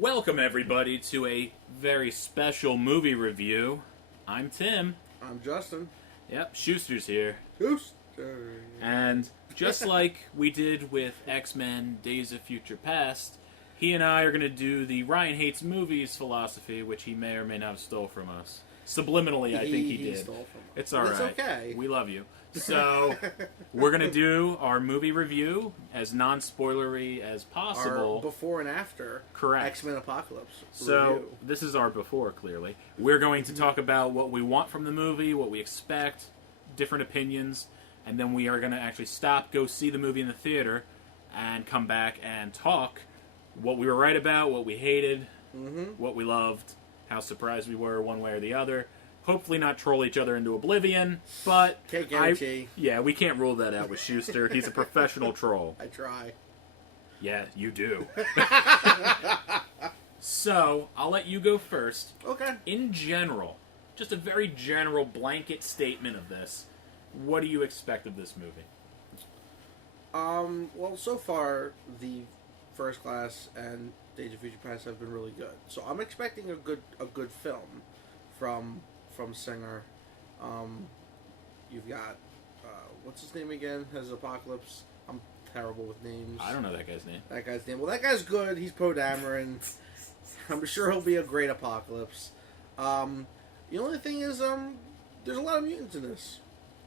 Welcome, everybody, to a very special movie review. I'm Tim. I'm Justin. Yep, Shuster's here. Shuster. And just like we did with Xmen Days of Future Past, he and I are going to do the Ryan Hates Movies philosophy, which he may or may not have stole from us. Subliminally, I think he did. Stole from us. It's all right. It's okay. We love you. So, we're going to do our movie review as non-spoilery as possible. Our before and after. Correct. X-Men Apocalypse So, review. this is our before, clearly. We're going to talk about what we want from the movie, what we expect, different opinions, and then we are going to actually stop, go see the movie in the theater, and come back and talk what we were right about, what we hated, what we loved, how surprised we were one way or the other. Hopefully not troll each other into oblivion, but... Can't guarantee. We can't rule that out with Schuster. He's a professional troll. I try. Yeah, you do. So, I'll let you go first. Okay. In general, just a very general blanket statement of this, what do you expect of this movie? Well, so far, the First Class and Days of Future Past have been really good. So I'm expecting a good film from Singer. You've got what's his name again? Has Apocalypse. I'm terrible with names. I don't know that guy's name. That guy's name. Well, that guy's good. He's Poe Dameron. I'm sure he'll be a great Apocalypse. The only thing is, there's a lot of mutants in this,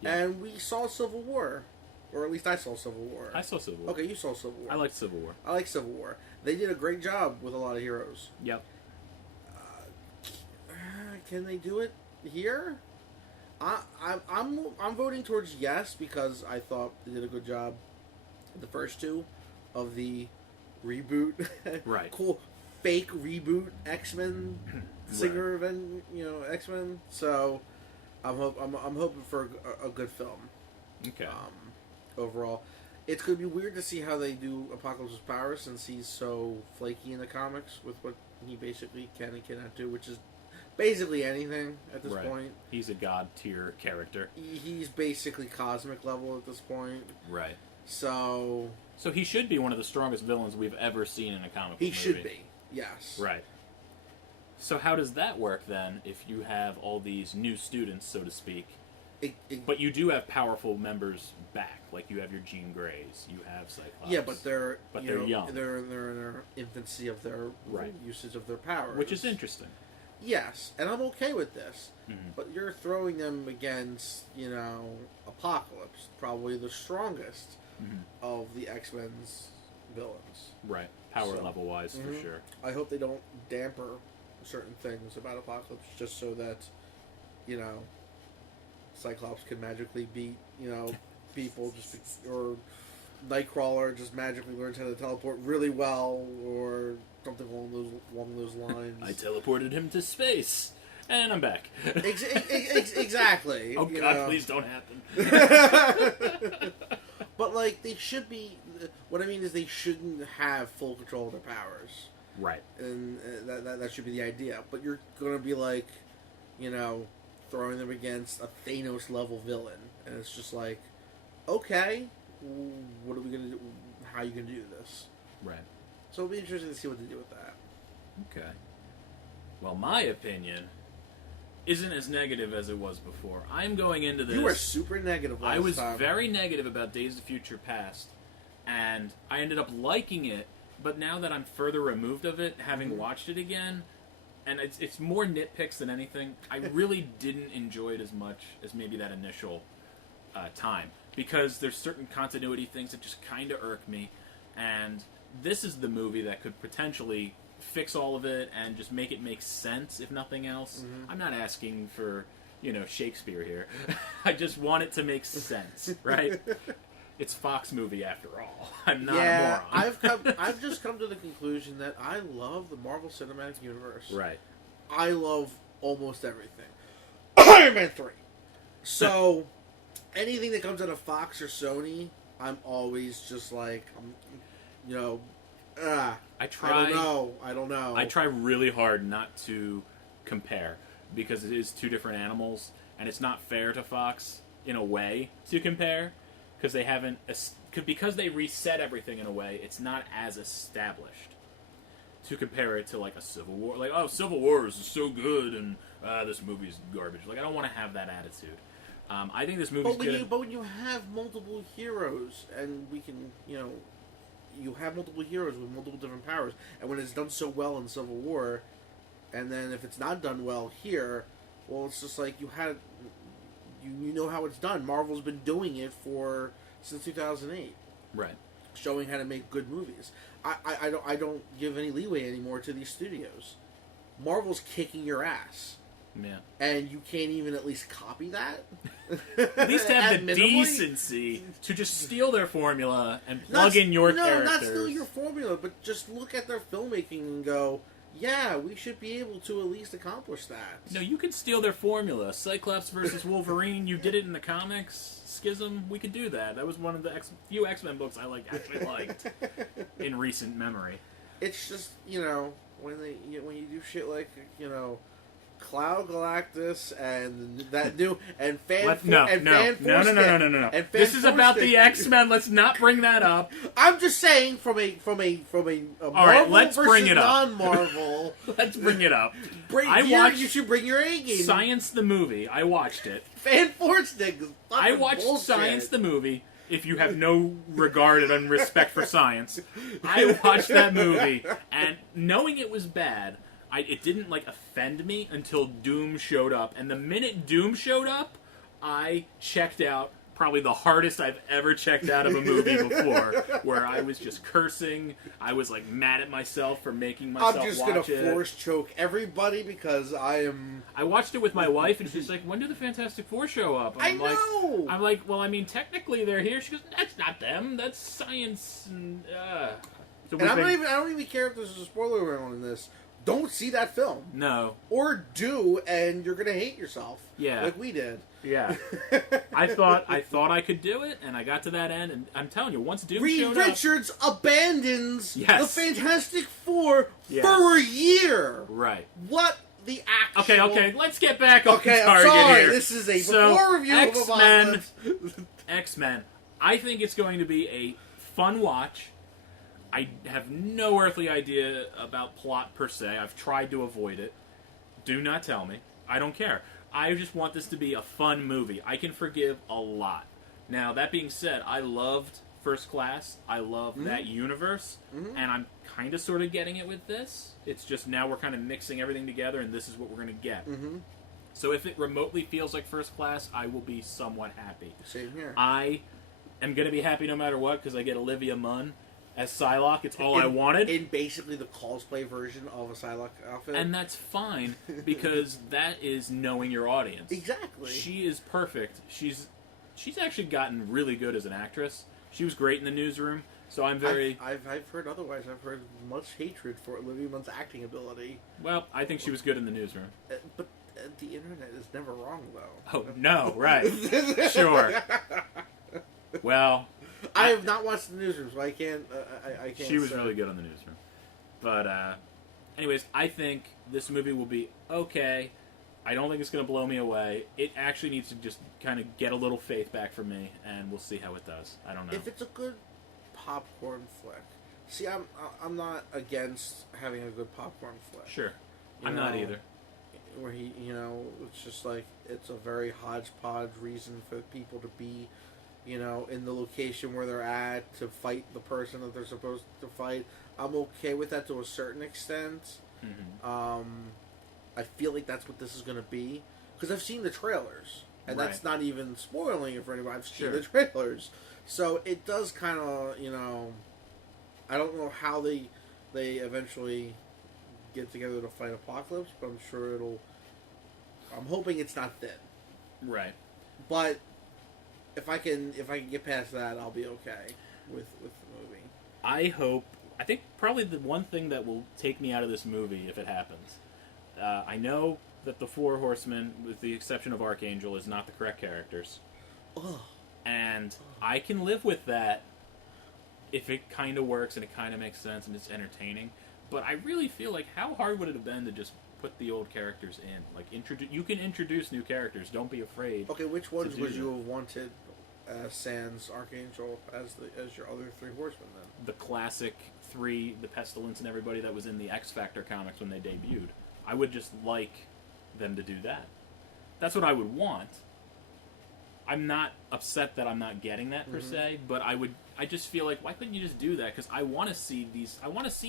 and we saw Civil War, or at least I saw Civil War. I saw Civil War. Okay, you saw Civil War. I liked Civil War. I like Civil War. They did a great job with a lot of heroes. Yep. Can they do it here? I'm voting towards yes, because I thought they did a good job the first two of the reboot. Right. Cool fake reboot X-Men Singer event, X-Men. So I'm hoping for a good film. Okay. Overall, it's going to be weird to see how they do Apocalypse's powers, since he's so flaky in the comics with what he basically can and cannot do, which is basically anything at this point. He's a god tier character. He's basically cosmic level at this point. Right. So he should be one of the strongest villains we've ever seen in a comic book movie. He should be, yes. Right. So how does that work then, if you have all these new students, so to speak, but you do have powerful members back, like you have your Jean Greys, you have Cyclops. Yeah, but they're young. They're in their infancy of their usage of their powers, which is interesting. Yes, and I'm okay with this. But you're throwing them against, Apocalypse, probably the strongest of the X-Men's villains. Right, power level wise, for sure. I hope they don't damper certain things about Apocalypse just so that, Cyclops can magically beat, people, or Nightcrawler just magically learns how to teleport really well, or something along those lines. I teleported him to space, and I'm back. Exactly. Oh God, please don't happen. But they should be. What I mean is, they shouldn't have full control of their powers. Right. And that should be the idea. But you're gonna be throwing them against a Thanos level villain, and it's just like, okay, what are we gonna do? How are you gonna do this? Right. So it'll be interesting to see what they do with that. Okay. Well, my opinion isn't as negative as it was before. I'm going into this... You were super negative last time. I was very negative about Days of Future Past, and I ended up liking it, but now that I'm further removed of it, having watched it again, and it's more nitpicks than anything, I really didn't enjoy it as much as maybe that initial time. Because there's certain continuity things that just kind of irk me, and this is the movie that could potentially fix all of it and just make it make sense, if nothing else. I'm not asking for, Shakespeare here. I just want it to make sense, right? It's Fox movie after all. I'm not a moron. I've just come to the conclusion that I love the Marvel Cinematic Universe. Right. I love almost everything. Iron Man 3. So, anything that comes out of Fox or Sony, I'm always just like, I don't know. I try really hard not to compare, because it is two different animals, and it's not fair to Fox, in a way, to compare. Because they reset everything in a way, it's not as established. to compare it to like a Civil War. Like, oh, Civil War is so good, and this movie's garbage. Like, I don't want to have that attitude. I think this movie's good. But when you have multiple heroes, and we can, you have multiple heroes with multiple different powers, and when it's done so well in Civil War, and then if it's not done well here, well, it's just like you know how it's done. Marvel's been doing it since 2008, right? Showing how to make good movies. I don't give any leeway anymore to these studios. Marvel's kicking your ass. Yeah. And you can't even at least copy that? At least have the decency to just steal their formula and plug in your characters. No, not steal your formula, but just look at their filmmaking and go, yeah, we should be able to at least accomplish that. No, you can steal their formula. Cyclops versus Wolverine, you did it in the comics. Schism, we could do that. That was one of the few X-Men books I actually liked in recent memory. It's just, when you do shit like, Cloud Galactus and that new and No. This is about the X-Men. Let's not bring that up. I'm just saying from a all right, let's bring it up. Non-Marvel. Let's bring it up. You should bring your A game. Science the movie. I watched it. Fan Force things. I watched bullshit. Science the movie. If you have no regard and respect for science, I watched that movie, and knowing it was bad, it didn't offend me until Doom showed up. And the minute Doom showed up, I checked out. Probably the hardest I've ever checked out of a movie before, where I was just cursing. I was mad at myself for making myself watch it. I'm just gonna force choke everybody because I watched it with my wife, and she's like, "When do the Fantastic Four show up?" I know. I'm like, "Well, I mean, technically they're here." She goes, "That's not them. That's science." And I don't even care if there's a spoiler on this. Don't see that film. No. Or do, and you're gonna hate yourself. Yeah. Like we did. Yeah. I thought I could do it, and I got to that end, and I'm telling you, once Doom Reed showed Richards abandons Yes. the Fantastic Four Yes. for a year. Right. What the actual... Okay, let's get back on target I'm sorry. here. This is a before review of Apocalypse. X-Men. I think it's going to be a fun watch. I have no earthly idea about plot per se. I've tried to avoid it. Do not tell me. I don't care. I just want this to be a fun movie. I can forgive a lot. Now, that being said, I loved First Class. I love that universe. And I'm kind of sort of getting it with this. It's just now we're kind of mixing everything together, and this is what we're going to get. So if it remotely feels like First Class, I will be somewhat happy. Same here. I am going to be happy no matter what, because I get Olivia Munn as Psylocke. It's all I wanted. In basically the cosplay version of a Psylocke outfit. And that's fine, because that is knowing your audience. Exactly. She is perfect. She's actually gotten really good as an actress. She was great in the Newsroom, so I'm very... I've heard otherwise. I've heard much hatred for Olivia Munn's acting ability. Well, I think she was good in the Newsroom. But the internet is never wrong, though. Oh, no, right. Sure. Well... I have not watched the Newsroom, so I can't. I can't. She was really good on the Newsroom, but anyways, I think this movie will be okay. I don't think it's going to blow me away. It actually needs to just kind of get a little faith back from me, and we'll see how it does. I don't know. If it's a good popcorn flick, see, I'm not against having a good popcorn flick. Sure, I'm not either. Where it's just it's a very hodgepodge reason for people to be. In the location where they're at to fight the person that they're supposed to fight. I'm okay with that to a certain extent. I feel like that's what this is going to be. Because I've seen the trailers. And that's not even spoiling it for anybody. I've seen the trailers. So it does kind of, I don't know how they eventually get together to fight Apocalypse, but I'm sure I'm hoping it's not thin. Right. But... If I can get past that, I'll be okay with the movie. I think probably the one thing that will take me out of this movie, if it happens, I know that the Four Horsemen, with the exception of Archangel, is not the correct characters. Ugh. And I can live with that if it kind of works and it kind of makes sense and it's entertaining. But I really feel like, how hard would it have been to just put the old characters in? You can introduce new characters. Don't be afraid. Okay, which ones would you have wanted sans Archangel as your other three horsemen then? The classic 3, the Pestilence and everybody that was in the X Factor comics when they debuted. I would just like them to do that. That's what I would want. I'm not upset that I'm not getting that per se, but I just feel like, why couldn't you just do that? Because I want to see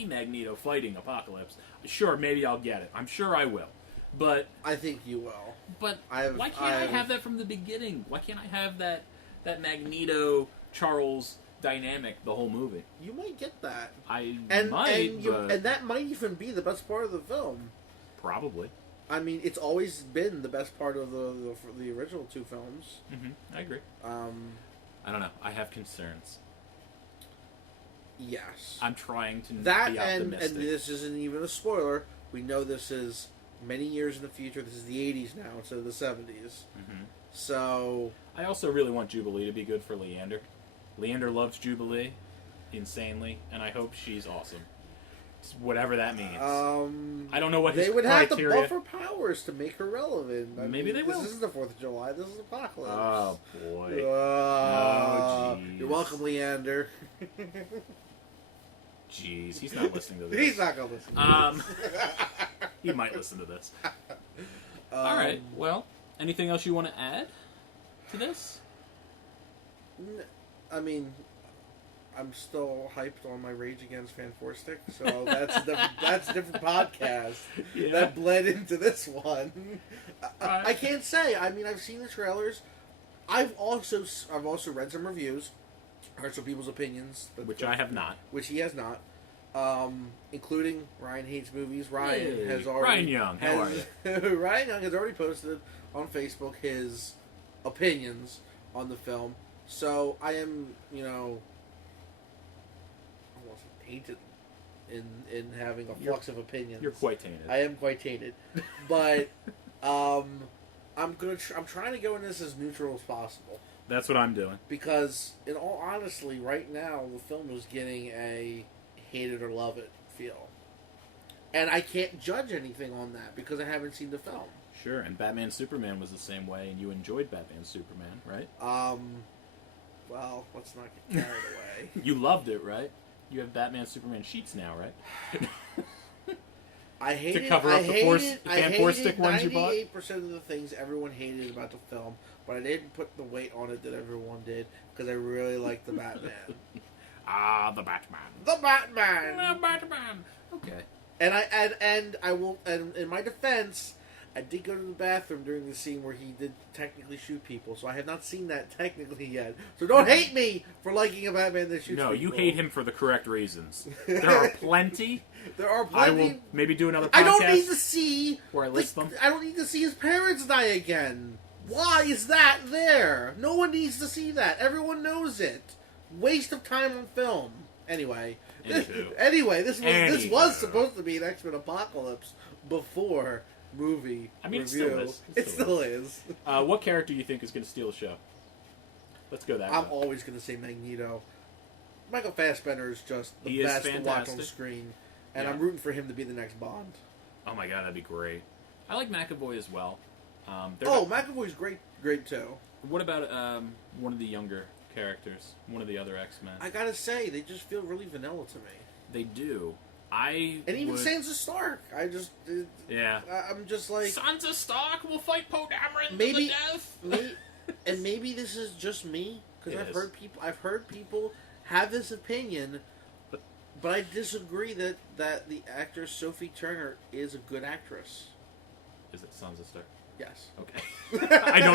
Magneto fighting Apocalypse. Sure, maybe I'll get it. I'm sure I will. But I think you will. But why can't I have that from the beginning? Why can't I have that Magneto Charles dynamic the whole movie? You might get that. And that might even be the best part of the film. Probably. I mean, it's always been the best part of the original 2 films. I agree. I don't know. I have concerns. Yes. I'm trying to be optimistic. And this isn't even a spoiler. We know this is many years in the future. This is the 80s now instead of the 70s. So... I also really want Jubilee to be good for Leander. Leander loves Jubilee insanely, and I hope she's awesome. Whatever that means. I don't know what his criteria... They would have the buffer powers to make her relevant. Maybe they will. This isn't the 4th of July. This is Apocalypse. Oh, boy. Oh, jeez. You're welcome, Leander. Jeez, he's not listening to this. He's not going to listen to this. He might listen to this. All right, well, anything else you want to add to this? I mean... I'm still hyped on my Rage Against Fan 4 stick, so that's a different podcast that bled into this one. I can't say. I mean, I've seen the trailers. I've also read some reviews, heard some people's opinions, which I have not. Which he has not, including Ryan Hates Movies. Ryan Young, how are you? Ryan Young has already posted on Facebook his opinions on the film. So I am, tainted in having a flux of opinions. You're quite tainted. I am quite tainted, but I'm trying to go in this as neutral as possible. That's what I'm doing. Because, in all honesty, right now the film is getting a hate it or love it feel, and I can't judge anything on that because I haven't seen the film. Sure, and Batman Superman was the same way, and you enjoyed Batman Superman, right? Well, let's not get carried away. You loved it, right? You have Batman Superman sheets now, right? I hated to cover up the fan four stick ones you bought. 98% of the things everyone hated about the film, but I didn't put the weight on it that everyone did because I really liked the Batman. The Batman. The Batman. The Batman. Okay. And in my defense, I did go to the bathroom during the scene where he did technically shoot people, so I have not seen that technically yet. So don't hate me for liking a Batman that shoots people. No, you hate him for the correct reasons. There are plenty. There are plenty. I will maybe do another podcast I don't need to see... where I list them. I don't need to see his parents die again. Why is that there? No one needs to see that. Everyone knows it. Waste of time on film. Anyway. This was supposed to be an X-Men Apocalypse before... movie review. It still is. What character do you think is going to steal the show? Let's go that way. I'm always going to say Magneto. Michael Fassbender is just the best to watch on the screen, and I'm rooting for him to be the next Bond. Oh my god, that'd be great. I like McAvoy as well. McAvoy's great too. What about one of the younger characters? One of the other X-Men? I gotta say, they just feel really vanilla to me. They do. Even Sansa Stark. I'm just like... Sansa Stark will fight Poe Dameron to the death! And maybe this is just me, because I've heard people have this opinion, but I disagree that the actress Sophie Turner is a good actress. Is it Sansa Stark? Yes. Okay. I don't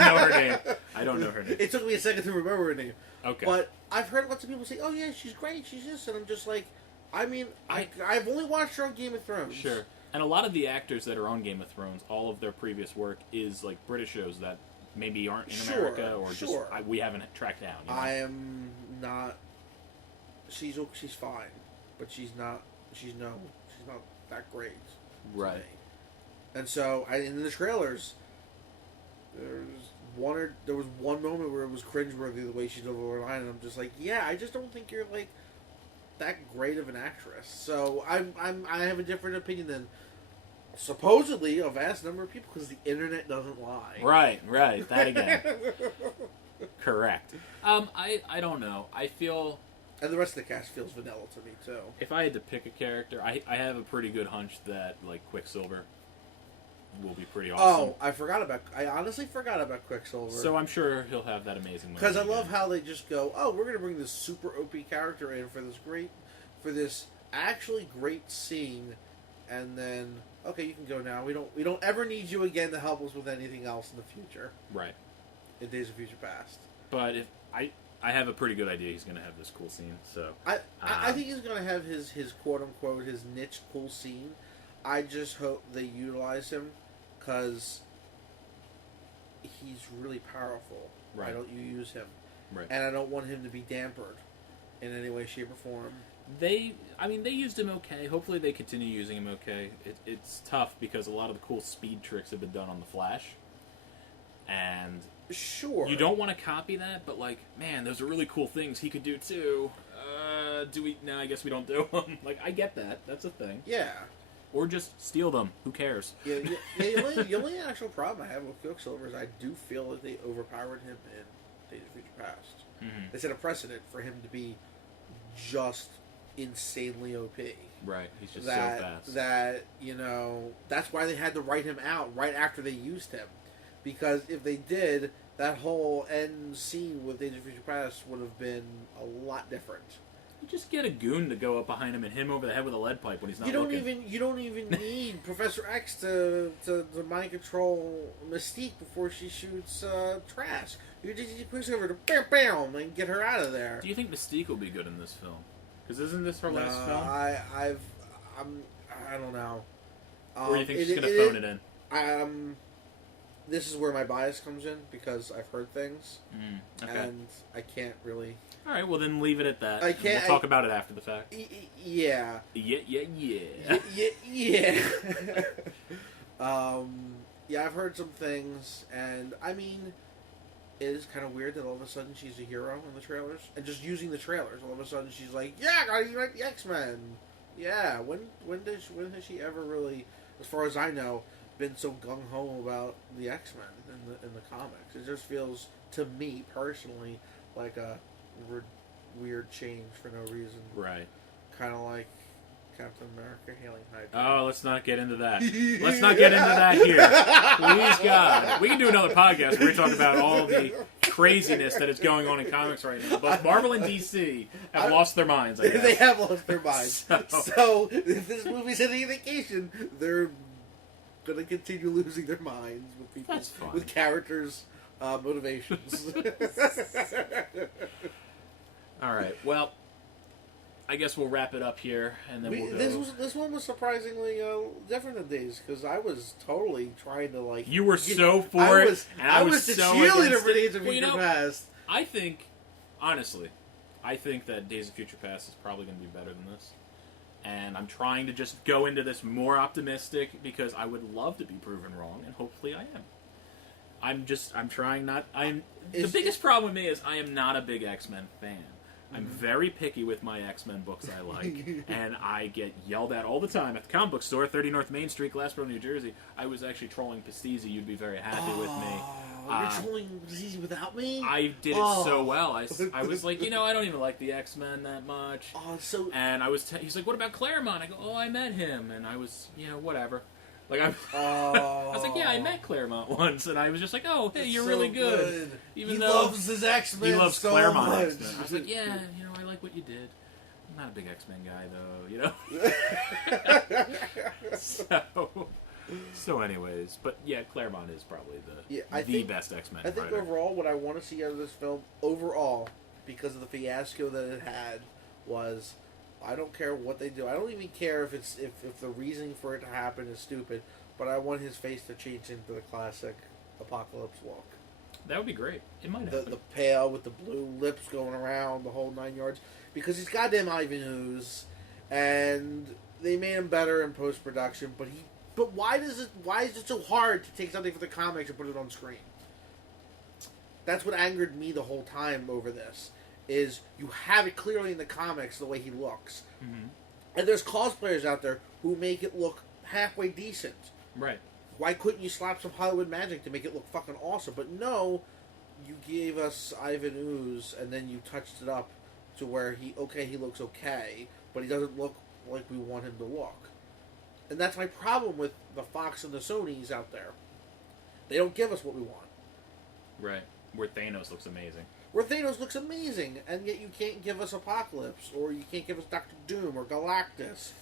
know her name. It took me a second to remember her name. Okay. But I've heard lots of people say, oh yeah, she's great, she's this, and I'm just like... I mean, I've only watched her on Game of Thrones. Sure. And a lot of the actors that are on Game of Thrones, all of their previous work is like British shows that maybe aren't in America or just we haven't tracked down. You know? I am not. She's fine, but she's not that great. Right. And so, in the trailers, there was one moment where it was cringeworthy the way she delivered her line, and I'm just like, yeah, I just don't think you're like that great of an actress. So I have a different opinion than supposedly a vast number of people because the internet doesn't lie. Right. That again. Correct. I don't know. I feel And the rest of the cast feels vanilla to me, too. If I had to pick a character, I have a pretty good hunch that, like, Quicksilver will be pretty awesome. Oh, I honestly forgot about Quicksilver. So I'm sure he'll have that amazing moment. Because I love how they just go, oh, we're going to bring this super OP character in for this actually great scene, and then, okay, you can go now. We don't ever need you again to help us with anything else in the future. Right. In Days of Future Past. But if I have a pretty good idea he's going to have this cool scene. So I think he's going to have his quote unquote his niche cool scene. I just hope they utilize him because he's really powerful. Right. Why don't you use him? Right. And I don't want him to be dampered in any way, shape, or form. They used him okay. Hopefully they continue using him okay. It's tough because a lot of the cool speed tricks have been done on the Flash. And sure, you don't want to copy that, but like, man, those are really cool things he could do too. Do we? No, I guess we don't do them. Like, I get that. That's a thing. Yeah. Or just steal them. Who cares? Yeah. The only actual problem I have with Quicksilver is I do feel that they overpowered him in Days of Future Past. Mm-hmm. They set a precedent for him to be just insanely OP. Right. He's just so fast. That's why they had to write him out right after they used him. Because if they did, that whole end scene with Days of Future Past would have been a lot different. You just get a goon to go up behind him and hit him over the head with a lead pipe when he's not looking. You don't even need Professor X to mind control Mystique before she shoots Trask. You just need Quicksilver to bam bam and get her out of there. Do you think Mystique will be good in this film? Because isn't this her last film? I don't know. Or do you think she's going to phone it in? This is where my bias comes in because I've heard things, okay. and I can't really. All right, well then leave it at that. I can't. We'll talk about it after the fact. Yeah. Yeah. Yeah. Yeah, I've heard some things, and I mean, it is kind of weird that all of a sudden she's a hero in the trailers, and just using the trailers, all of a sudden she's like, yeah, I gotta unite the Xmen. Yeah, when has she ever really, as far as I know, been so gung ho about the Xmen in the comics? It just feels to me personally like a weird change for no reason. Right. Kind of like Captain America hailing Hydra. Oh, let's not get into that. Let's not get into that here. Please, God. We can do another podcast where we talk about all the craziness that is going on in comics right now. Both Marvel and DC have lost their minds, I guess. They have lost their minds. So if this movie's any indication, they're going to continue losing their minds with people, with characters' motivations. All right. Well, I guess we'll wrap it up here, and then we'll go. This one was surprisingly different than Days, because I was totally trying to like. You were so for it. I was the cheerleader for Days of Future Past. I think, honestly, that Days of Future Past is probably going to be better than this. And I'm trying to just go into this more optimistic because I would love to be proven wrong, and hopefully I am. The biggest problem with me is I am not a big X-Men fan. I'm very picky with my X-Men books I like, and I get yelled at all the time at the comic book store, 30 North Main Street, Glassboro, New Jersey. I was actually trolling Pastizi. You'd be very happy with me. You're trolling Pastizi without me? I did it so well. I was like, I don't even like the X-Men that much. And I was, he's like, what about Claremont? I go, I met him, and I was, whatever. Like I was like, yeah, I met Claremont once, and I was just like, oh, hey, you're really good. Even he though loves his X-Men. He loves so Claremont much. X-Men. I was like, yeah, I like what you did. I'm not a big X-Men guy, though, So anyways, but yeah, Claremont is probably the best X-Men I think writer. overall, what I want to see out of this film, because of the fiasco that it had, was I don't care what they do. I don't even care if if the reasoning for it to happen is stupid, but I want his face to change into the classic Apocalypse look. That would be great. It might happen. The pale with the blue lips going around, the whole 9 yards. Because he's goddamn Ivan Ooze, and they made him better in post-production, but why is it so hard to take something from the comics and put it on screen? That's what angered me the whole time over this. Is you have it clearly in the comics the way he looks. Mm-hmm. And there's cosplayers out there who make it look halfway decent. Right. Why couldn't you slap some Hollywood magic to make it look fucking awesome? But no, you gave us Ivan Ooze and then you touched it up to where he looks okay, but he doesn't look like we want him to look. And that's my problem with the Fox and the Sonys out there. They don't give us what we want. Right. Where Thanos looks amazing. Where Thanos looks amazing, and yet you can't give us Apocalypse, or you can't give us Doctor Doom, or Galactus,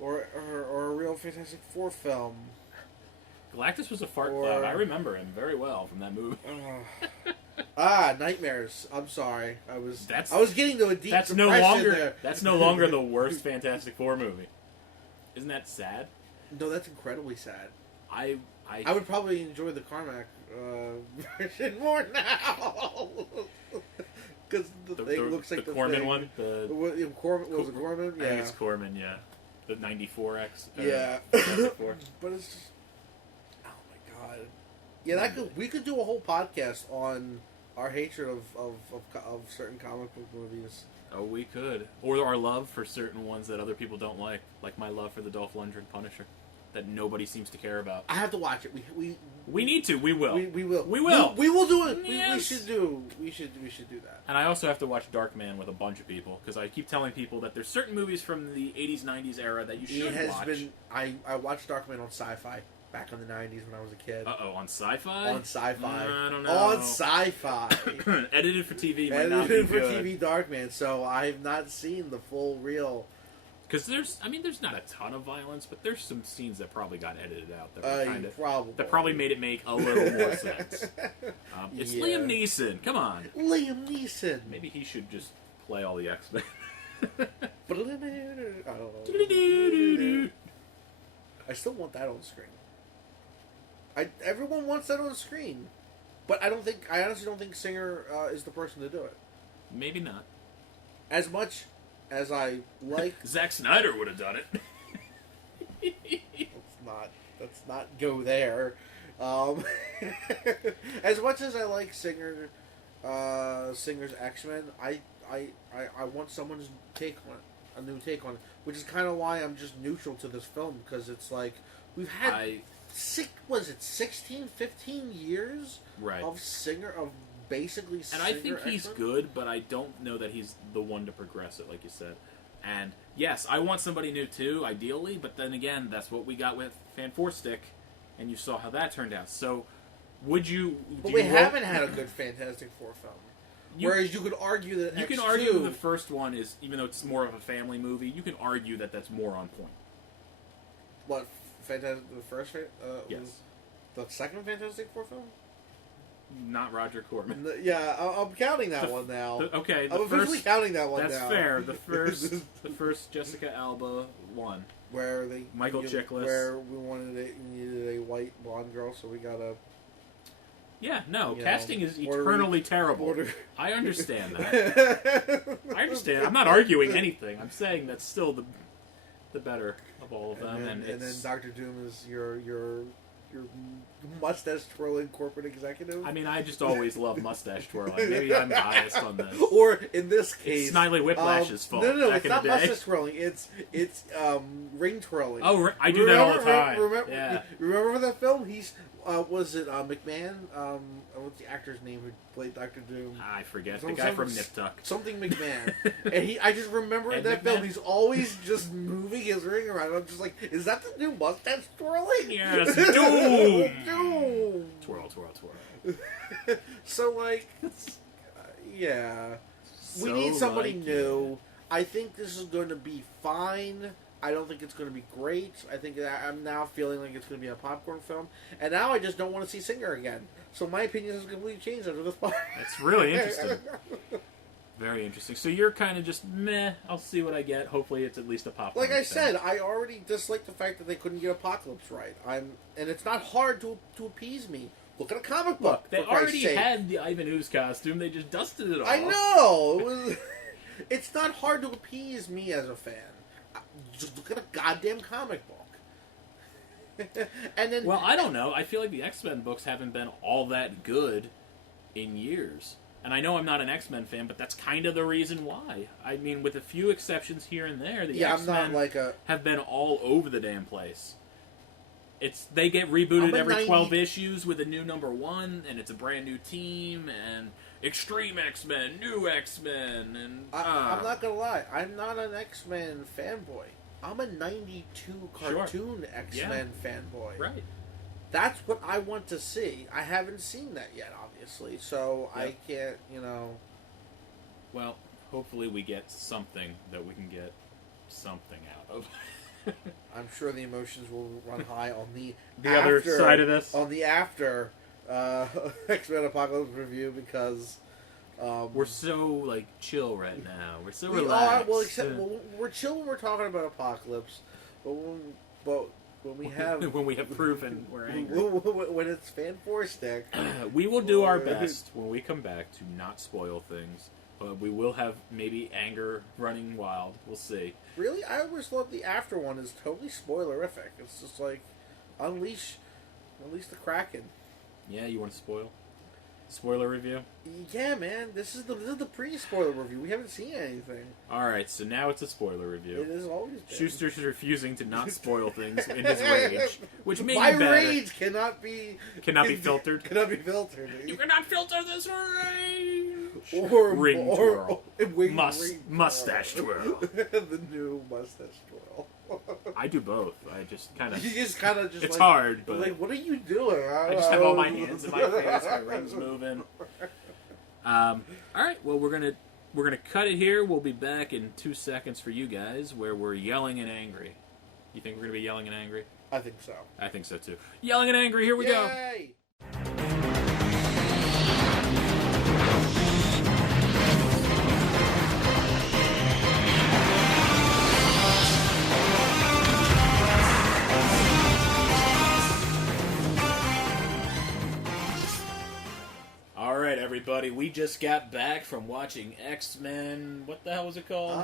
or a real Fantastic Four film. Galactus was a fart cloud. I remember him very well from that movie. Nightmares. I'm sorry. I was getting to a deep that's depression no longer there. That's no longer the worst Fantastic Four movie. Isn't that sad? No, that's incredibly sad. I would probably enjoy the Carmack version more now. Because the thing looks like the Corman thing. one. Was it Corman? Yeah. I think it's Corman. Yeah. The 94X. Yeah. But it's just. Oh my god. Yeah, we could do a whole podcast on our hatred of certain comic book movies. Oh, we could. Or our love for certain ones that other people don't like my love for the Dolph Lundgren Punisher, that nobody seems to care about. I have to watch it. We need to. We will. We will. We will. We will do it. Yes. We should do that. And I also have to watch Darkman with a bunch of people, because I keep telling people that there's certain movies from the 80s, 90s era that you should watch. I watched Darkman on Sci-Fi back in the 90s when I was a kid. On Sci-Fi? On Sci-Fi. I don't know. On Sci-Fi. Edited for TV. Edited for TV Darkman, so I've not seen the full reel. Because there's not a ton of violence, but there's some scenes that probably got edited out that probably made it make a little more sense. It's Liam Neeson. Come on. Liam Neeson. Maybe he should just play all the X-Men. I don't know. I still want that on screen. Everyone wants that on screen, but I honestly don't think Singer is the person to do it. Maybe not. As much as I like, Zack Snyder would have done it. Let's not go there. As much as I like Singer's Xmen, I want someone's take on it, a new take on it, which is kind of why I'm just neutral to this film, because it's like we've had 16, 15 years of Singer, of basically and Singer. I think he's X-Men? good, but I don't know that he's the one to progress it, like you said. And yes, I want somebody new too, ideally, but then again, that's what we got with Fan 4 Stick, and you saw how that turned out. So, would you... But we haven't had a good Fantastic Four film. Whereas you could argue that you X2... can argue the first one is, even though it's more of a family movie, you can argue that that's more on point. What, the first... yes. The second Fantastic Four film? Not Roger Corman. I'm counting that one now. I'm officially counting that one now. That's fair. The first Jessica Alba one. Where Michael Chiklis. Where we needed a white blonde girl, so we got a... Yeah, no, casting is eternally terrible. I understand that. I understand. I'm not arguing anything. I'm saying that's still the better of all of them. And then Dr. Doom is your mustache twirling corporate executive. I mean, I just always love mustache twirling. Maybe I'm biased on this. Or in this case, it's Snidely Whiplash's fault. No, it's not mustache twirling. It's ring twirling. Oh, I do that all the time. Remember that film? Was it McMahon? What's the actor's name who played Dr. Doom? I forget. The guy from Nip Tuck. Something McMahon. And I just remember in that film, he's always just moving his ring around. I'm just like, is that the new mustache twirling? Yes, Doom! Doom! Twirl, twirl, twirl. So, like, yeah. We need somebody new. I think this is going to be fine. I don't think it's going to be great. I think I'm now feeling like it's going to be a popcorn film. And now I just don't want to see Singer again. So my opinion has completely changed after this part. That's really interesting. Very interesting. So you're kind of just, meh, I'll see what I get. Hopefully it's at least a popcorn Like I said, I already dislike the fact that they couldn't get Apocalypse right. And it's not hard to appease me. Look at a comic book. Look, they already had the Ivan Ooze costume. They just dusted it off. I know! It's not hard to appease me as a fan. Just look at a goddamn comic book. And then, well, I don't know. I feel like the X-Men books haven't been all that good in years. And I know I'm not an X-Men fan, but that's kind of the reason why. I mean, with a few exceptions here and there, the X-Men have been all over the damn place. They get rebooted every 12 issues with a new number one, and it's a brand new team, and Extreme X-Men, New X-Men, and I'm not gonna lie. I'm not an X-Men fanboy. I'm a '92 cartoon X-Men fanboy. Right. That's what I want to see. I haven't seen that yet, obviously, so I can't, Well, hopefully we get something that we can get something out of. I'm sure the emotions will run high on the other side of this. On the after X-Men Apocalypse review, because we're so chill right now. We're so we relaxed. we're chill when we're talking about Apocalypse, but when we have when we have proven we're angry, when it's fan four stick, we will do our best when we come back to not spoil things. But we will have maybe anger running wild. We'll see. Really, I always thought the after one is totally spoilerific. It's just like unleash the Kraken. Yeah, you want to spoil? Spoiler review? Yeah, man. This is the pre-spoiler review. We haven't seen anything. Alright, so now it's a spoiler review. It has always been. Schuster's refusing to not spoil things in his rage. Which may My be better. rage cannot be filtered? Cannot be filtered. You cannot filter this rage! Ring twirl. Ring mustache twirl. The new mustache twirl. I do both. I just kind of... You just kind of It's hard, but... Like, what are you doing? I just have all my hands in my face, my rings moving. Alright, well, we're gonna cut it here. We'll be back in 2 seconds for you guys, where we're yelling and angry. You think we're gonna be yelling and angry? I think so. I think so, too. Yelling and angry, here we go! Yay! Alright, everybody, we just got back from watching X-Men. What the hell was it called?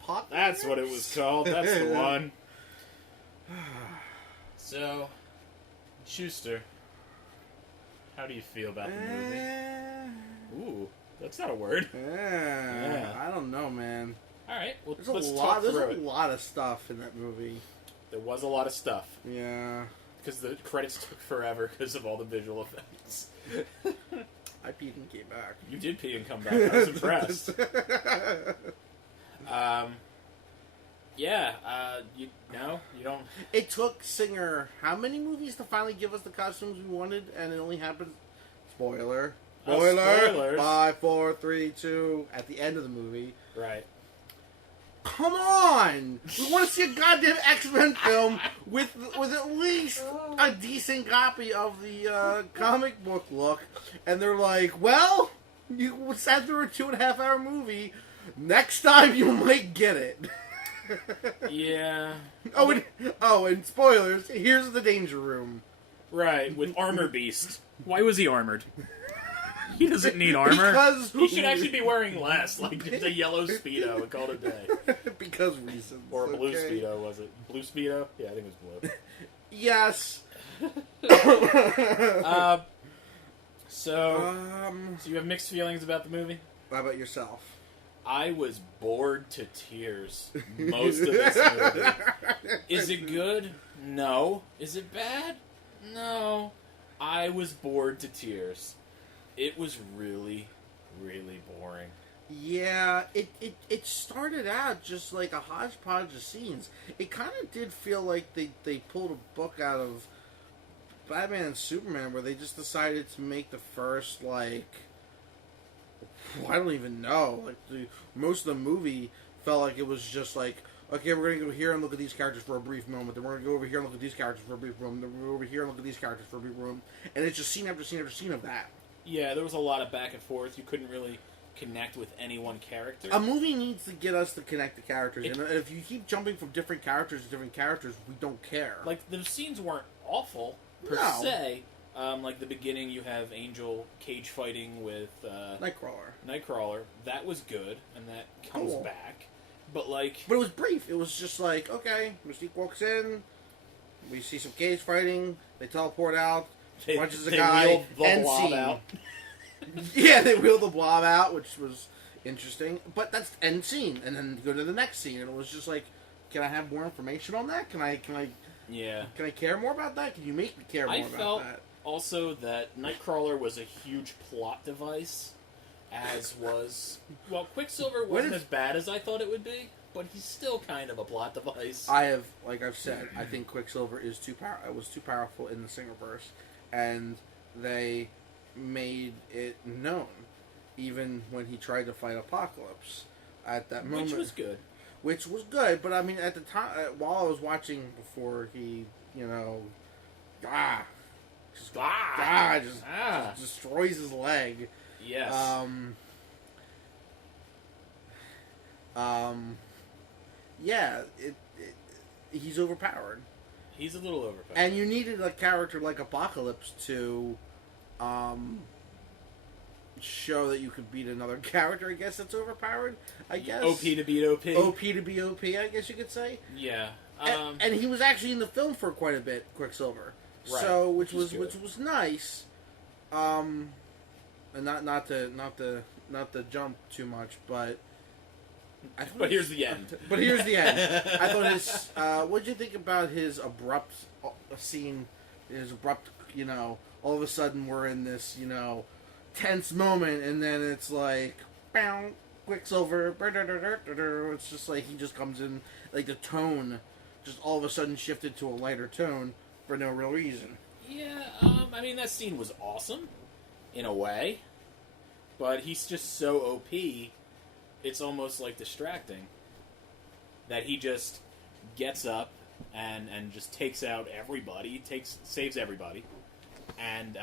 Pop. That's what it was called. That's the one. So, Schuster, how do you feel about the movie? Ooh, that's not a word. Yeah. I don't know, man. Alright, well, There's let's talk through it. There's a lot of stuff in that movie. There was a lot of stuff. Yeah. Because the credits took forever because of all the visual effects. I peed and came back. You did pee and come back. I was impressed. You don't... It took Singer how many movies to finally give us the costumes we wanted, and it only happened... Spoiler. Spoilers. 5, 4, 3, 2, at the end of the movie. Right. Come on! We want to see a goddamn X-Men film with at least a decent copy of the comic book look, and they're like, well, you sat through a 2.5 hour movie. Next time you might get it. Yeah. And spoilers, here's the danger room. Right, with Armor Beast. Why was he armored? He doesn't need armor. Because he should actually be wearing less, like just a yellow Speedo and call it a day. Because reasons. Or a blue Speedo, was it? Blue Speedo? Yeah, I think it was blue. Yes. So you have mixed feelings about the movie? How about yourself? I was bored to tears most of this movie. Is it good? No. Is it bad? No. I was bored to tears. It was really, really boring. Yeah, it started out just like a hodgepodge of scenes. It kind of did feel like they pulled a book out of Batman and Superman where they just decided to make the first, I don't even know. Most of the movie felt like it was just like, okay, we're going to go here and look at these characters for a brief moment. Then we're going to go over here and look at these characters for a brief moment. Then we're over here and look at these characters for a brief moment. And it's just scene after scene after scene of that. Yeah, there was a lot of back and forth. You couldn't really connect with any one character. A movie needs to get us to connect the characters. And if you keep jumping from different characters to different characters, we don't care. The scenes weren't awful, per se. Like the beginning, you have Angel cage fighting with Nightcrawler. That was good, and that comes back. But it was brief. It was just like, okay, Mystique walks in, we see some cage fighting, they teleport out, punches a guy, end scene. Out. Yeah, they wheel the blob out, which was interesting. But that's end scene, and then go to the next scene, and it was just like, can I have more information on that? Can I care more about that? Can you make me care more about that? Also that Nightcrawler was a huge plot device Quicksilver wasn't as bad as I thought it would be, but he's still kind of a plot device. Like I've said, I think Quicksilver is was too powerful in the Singerverse, and they made it known, even when he tried to fight Apocalypse at that moment. Which was good, but I mean, at the time, while I was watching before he, just destroys his leg. Yes. Yeah, he's overpowered. He's a little overpowered. And you needed a character like Apocalypse to, show that you could beat another character, I guess, that's overpowered, I guess. OP to beat OP. OP to be OP, I guess you could say. Yeah. And he was actually in the film for quite a bit, Quicksilver. Right. So, which was nice. And not to jump too much, but here's the end. But here's the end. I thought his what did you think about his abrupt scene? His abrupt, all of a sudden we're in this, tense moment, and then it's like, bow, Quicksilver. It's just like he just comes in, like the tone, just all of a sudden shifted to a lighter tone for no real reason. Yeah, I mean that scene was awesome, in a way, but he's just so OP. It's almost like distracting that he just gets up and just takes out everybody, saves everybody, and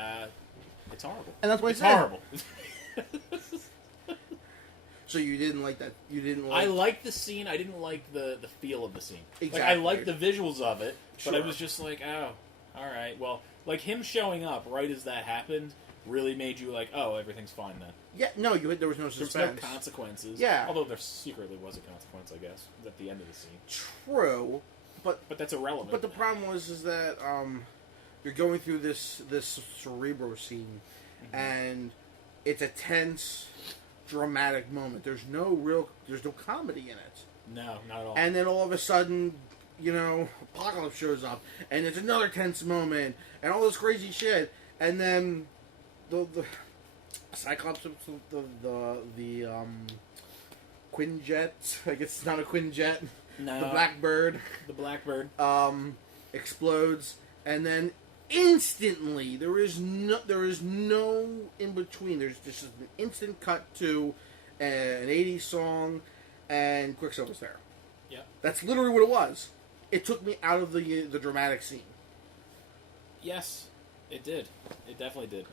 it's horrible. And that's why it's horrible. So you didn't like that? You didn't like... I liked the scene. I didn't like the feel of the scene. Exactly. Like, I liked the visuals of it, sure. But I was just like, oh, all right. Well, like him showing up right as that happened really made you like, oh, everything's fine then. Yeah, no, there was no suspense. There was no consequences. Yeah. Although there secretly was a consequence, I guess, at the end of the scene. True, but that's irrelevant. But the problem is that you're going through this Cerebro scene, mm-hmm. and it's a tense, dramatic moment. There's no comedy in it. No, not at all. And then all of a sudden, Apocalypse shows up, and it's another tense moment, and all this crazy shit, and then the Cyclops, the Quinjet, I guess it's not a Quinjet. No. The Blackbird. The Blackbird. Explodes, and then instantly there is no in between. There's just an instant cut to an 80s song, and Quicksilver's there. Yeah. That's literally what it was. It took me out of the dramatic scene. Yes, it did. It definitely did.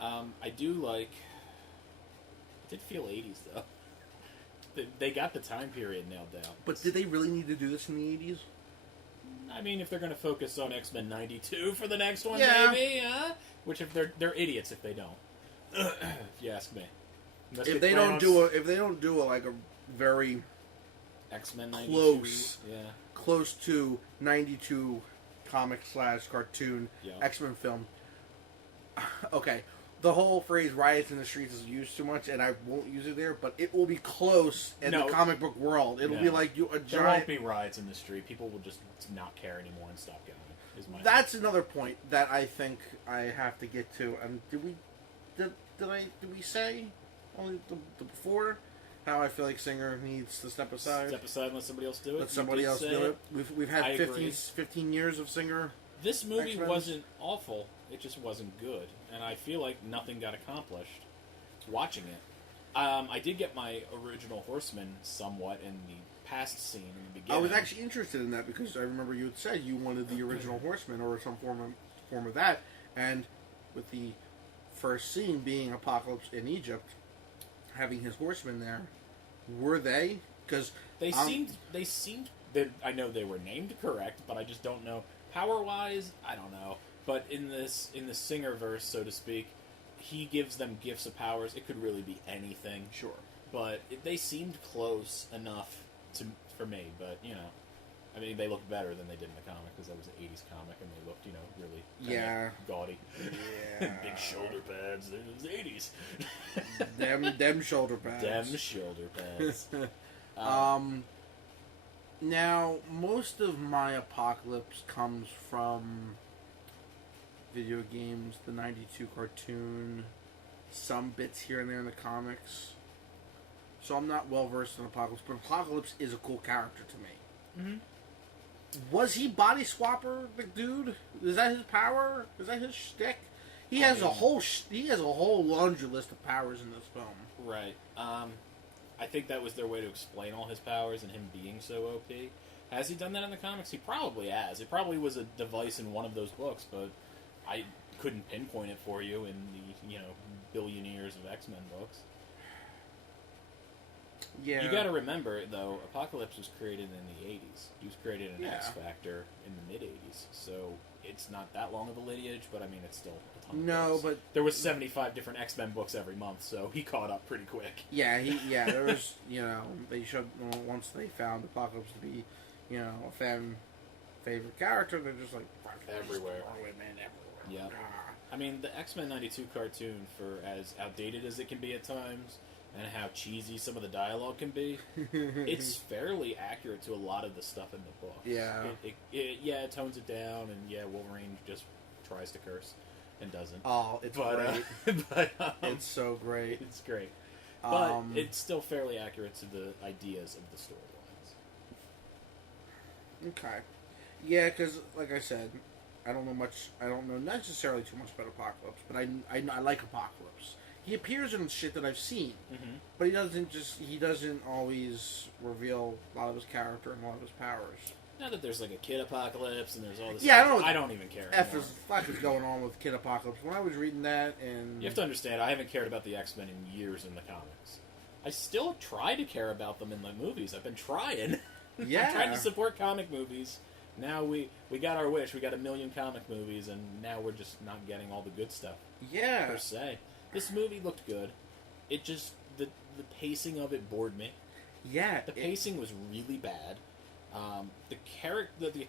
I do like... It did feel 80s, though. They got the time period nailed down. But did they really need to do this in the 80s? I mean, if they're going to focus on Xmen 92 for the next one, yeah. Maybe, which if they're idiots if they don't. If you ask me. If they don't do a like a very Xmen 92, close to 92 comic / cartoon X-Men film. Okay, the whole phrase "riots in the streets" is used too much, and I won't use it there. But it will be close in the comic book world. It'll be like a giant. There won't be riots in the street. People will just not care anymore and stop going. That's another point that I think I have to get to. Did we say only the before how I feel like Singer needs to step aside? Step aside and let somebody else do it. Let somebody else do it. We've had 15 years of Singer. This movie X-Men. wasn't awful. It just wasn't good, and I feel like nothing got accomplished watching it. I did get my original Horseman somewhat in the past scene in the beginning. I was actually interested in that because I remember you had said you wanted the original Horseman or some form of that, and with the first scene being Apocalypse in Egypt, having his Horsemen there, were they? Because they seemed. I know they were named correct, but I just don't know power-wise. I don't know. But in the Singerverse, so to speak, he gives them gifts of powers. It could really be anything. Sure. But they seemed close enough for me. But, I mean, they looked better than they did in the comic because that was an 80s comic and they looked, really gaudy. Yeah. Big shoulder pads. It was 80s. them shoulder pads. Them shoulder pads. Now, most of my Apocalypse comes from video games, the 92 cartoon, some bits here and there in the comics. So I'm not well versed in Apocalypse, but Apocalypse is a cool character to me. Mm-hmm. Was he body swapper, the dude? Is that his power? Is that his shtick? He has a whole laundry list of powers in this film. Right. I think that was their way to explain all his powers and him being so OP. Has he done that in the comics? He probably has. It probably was a device in one of those books, but I couldn't pinpoint it for you in the billion years of X-Men books. Yeah. You got to remember, though, Apocalypse was created in the 80s. He was created in X Factor in the mid-80s, so it's not that long of a lineage, but I mean, it's still a ton of books. But there was 75 different X-Men books every month, so he caught up pretty quick. Yeah, there was, they showed, once they found Apocalypse to be, a fan favorite character, they're just like, everywhere. Yeah. I mean, the X-Men 92 cartoon, for as outdated as it can be at times, and how cheesy some of the dialogue can be, it's fairly accurate to a lot of the stuff in the book. Yeah. It tones it down, and Wolverine just tries to curse and doesn't. Oh, it's great. It's so great. It's great. But it's still fairly accurate to the ideas of the storylines. Okay. Yeah, because, like I said, I don't know necessarily too much about Apocalypse, but I like Apocalypse. He appears in shit that I've seen, but he doesn't always reveal a lot of his character and a lot of his powers. Now that there's like a Kid Apocalypse and there's all this stuff, I don't even care anymore. Fuck is going on with Kid Apocalypse. When I was reading that, and you have to understand, I haven't cared about the X-Men in years in the comics. I still try to care about them in the movies. I've been trying. Yeah. I'm trying to support comic movies. Now we got our wish. We got 1 million comic movies, and now we're just not getting all the good stuff. Yeah. Per se. This movie looked good. It just, the pacing of it bored me. Yeah. The pacing was really bad. The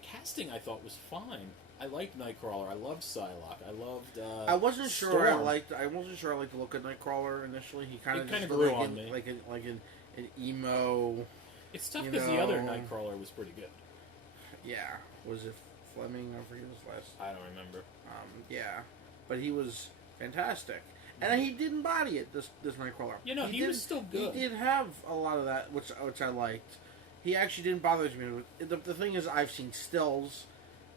casting I thought was fine. I liked Nightcrawler. I loved Psylocke. I loved I wasn't sure Storm. I liked the look of Nightcrawler initially. He kind of grew on me. Like an emo. It's tough because the other Nightcrawler was pretty good. Yeah. Was it Fleming? I forget his last. I don't remember. Yeah. But he was fantastic. And he did embody it, this Nightcrawler. He was still good. He did have a lot of that, which I liked. He actually didn't bother me. The thing is, I've seen stills,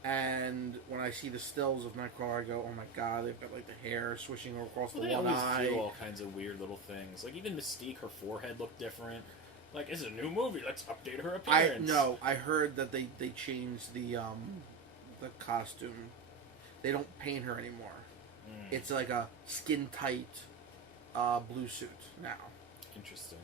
and when I see the stills of Nightcrawler, I go, oh my god, they've got like the hair swishing across the one eye. They do all kinds of weird little things. Like even Mystique, her forehead looked different. Like, it's a new movie, let's update her appearance. I heard that they changed the costume. They don't paint her anymore. It's like a skin-tight blue suit now. Interesting.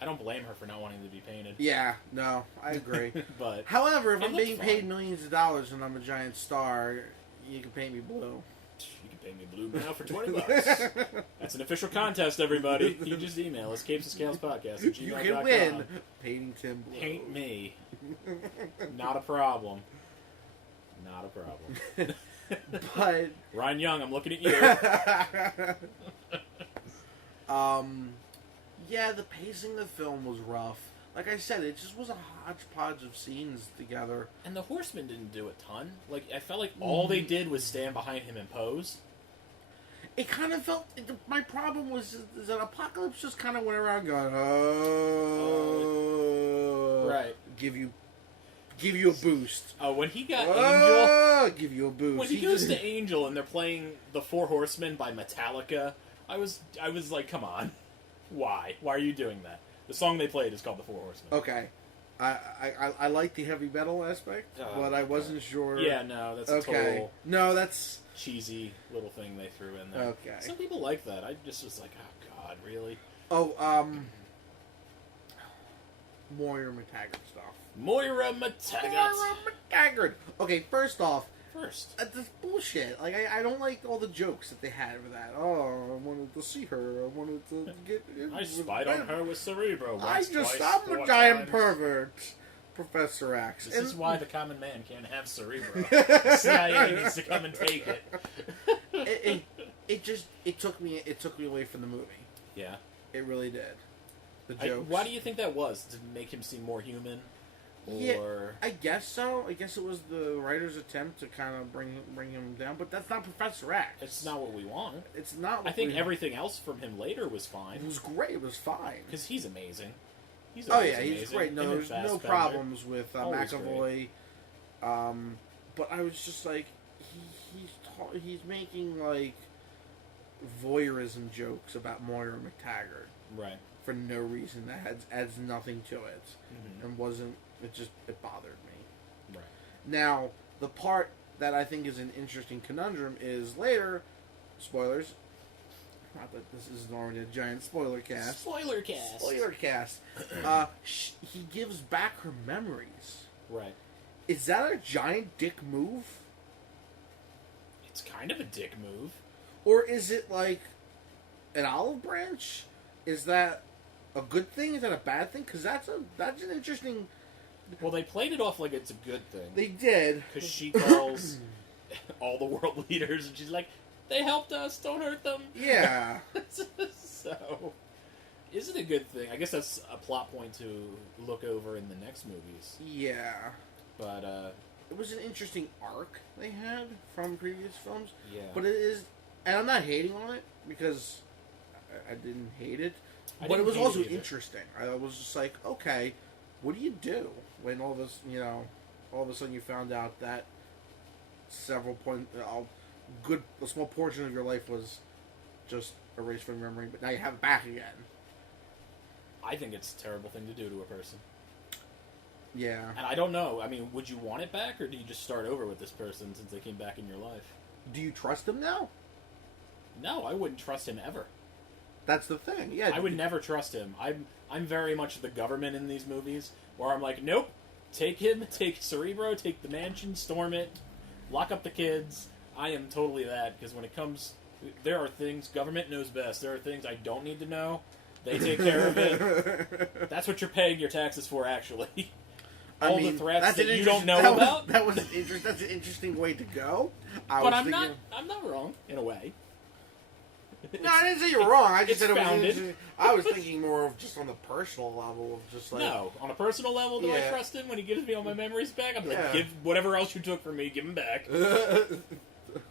I don't blame her for not wanting to be painted. Yeah, no, I agree. But however, if I'm being paid millions of dollars and I'm a giant star, you can paint me blue. You can paint me blue now for $20. That's an official contest, everybody. You just email us, CapesAndScowlsPodcast. You can win painting Tim blue. Paint me. Not a problem. Not a problem. But Ryan Young, I'm looking at you. Yeah, the pacing of the film was rough. Like I said, it just was a hodgepodge of scenes together. And the Horsemen didn't do a ton. Like, I felt like all they did was stand behind him and pose. It kind of felt... My problem was is that Apocalypse just kind of went around going, oh... Right. Give you a boost. Oh, when he got Angel... Give you a boost. When he goes to Angel and they're playing The Four Horsemen by Metallica, I was like, come on. Why? Why are you doing that? The song they played is called The Four Horsemen. Okay. I like the heavy metal aspect, but I wasn't sure... Yeah, no, that's a total... No, that's... cheesy little thing they threw in there. Okay. Some people like that. I just was like, oh, God, really? Oh, Moira McTaggart stuff. Moira McTaggart! Okay, first off... This bullshit. Like, I don't like all the jokes that they had with that. Oh, I wanted to see her. I wanted to get... I spied on her with Cerebro I'm a giant pervert. Professor X. This is why the common man can't have Cerebro. The CIA needs to come and take it. It took me away from the movie. Yeah. It really did. The jokes. Why do you think that was? To make him seem more human? Or I guess so. I guess it was the writer's attempt to kind of bring him down, but that's not Professor X. it's not what we want. It's not. What I think we- everything else from him later was fine. It was great. It was fine. Because he's amazing. He's Oh always yeah, he's amazing. great. No, Him and there's no Fassbender. problems with Always McAvoy. But I was just like, he's making like voyeurism jokes about Moira McTaggart Right. for no reason that adds nothing to it, Mm-hmm. and wasn't. It bothered me. Right. Now the part that I think is an interesting conundrum is later. Spoilers. Not that this isn't already a giant spoiler cast. Spoiler cast. Spoiler cast. He gives back her memories. Right. Is that a giant dick move? It's kind of a dick move. Or is it like an olive branch? Is that a good thing? Is that a bad thing? Because that's an interesting... Well, they played it off like it's a good thing. They did. Because she calls all the world leaders and she's like, they helped us, don't hurt them. Yeah. So, is it a good thing? I guess that's a plot point to look over in the next movies. Yeah. But, It was an interesting arc they had from previous films. yeah. But it is... And I'm not hating on it, because I didn't hate it. I But it didn't was hate also it either. interesting. I was just like, okay, what do you do when all this, all of a sudden you found out that a small portion of your life was just erased from memory, but now you have it back again. I think it's a terrible thing to do to a person. Yeah. And I don't know. I mean, would you want it back, or do you just start over with this person since they came back in your life? Do you trust him now? No, I wouldn't trust him ever. That's the thing. Yeah. I would never trust him. I'm very much the government in these movies, where I'm like, nope, take him, take Cerebro, take the mansion, storm it, lock up the kids. I am totally that, because when it comes, there are things, government knows best. There are things I don't need to know. They take care of it. That's what you're paying your taxes for, actually. All the threats that you don't know about. That's an interesting way to go. But I'm not wrong, in a way. No, I didn't say you were wrong. I just said it was founded. interesting. I was thinking more of just on the personal level of just like... No, on a personal level, do I Yeah. trust him when he gives me all my memories back? I'm like, Yeah. give whatever else you took from me, give him back.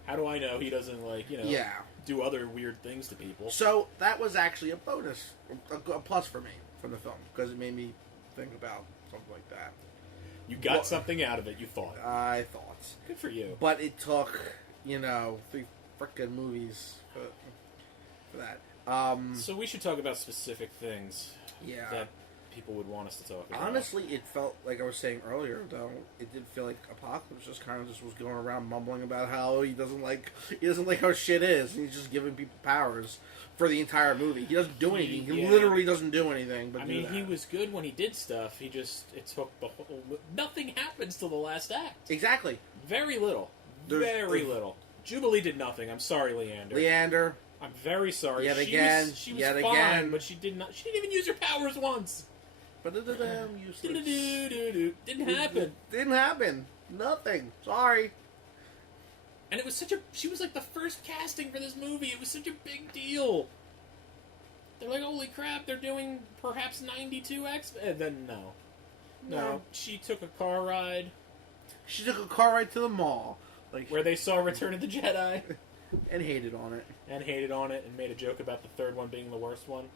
How do I know he doesn't, Yeah. do other weird things to people? So that was actually a bonus, a plus for me from the film, because it made me think about something like that. You got something out of it, you thought. I thought. Good for you. But it took, 3 frickin' movies for that. So we should talk about specific things Yeah. that people would want us to talk about. Honestly, it felt like I was saying earlier, though. It did feel like Apocalypse just was going around mumbling about how he doesn't like how shit is, and he's just giving people powers for the entire movie. He doesn't do anything. He literally doesn't do anything. But he was good when he did stuff. It took the whole. Nothing happens till the last act. Exactly. Very little. Very little. Jubilee did nothing. I'm sorry, Leander. Leander. I'm very sorry. Yet she again. Was, she was Yet fine, again. but she did not. She didn't even use her powers once. Useless. Didn't happen. Didn't happen. Nothing. Sorry. And it was such a. She was like the first casting for this movie. It was such a big deal. They're like, holy crap! They're doing perhaps 92 Xmen. And then no. She took a car ride. She took a car ride to the mall, where they saw Return of the Jedi. And hated on it. And made a joke about the third one being the worst one.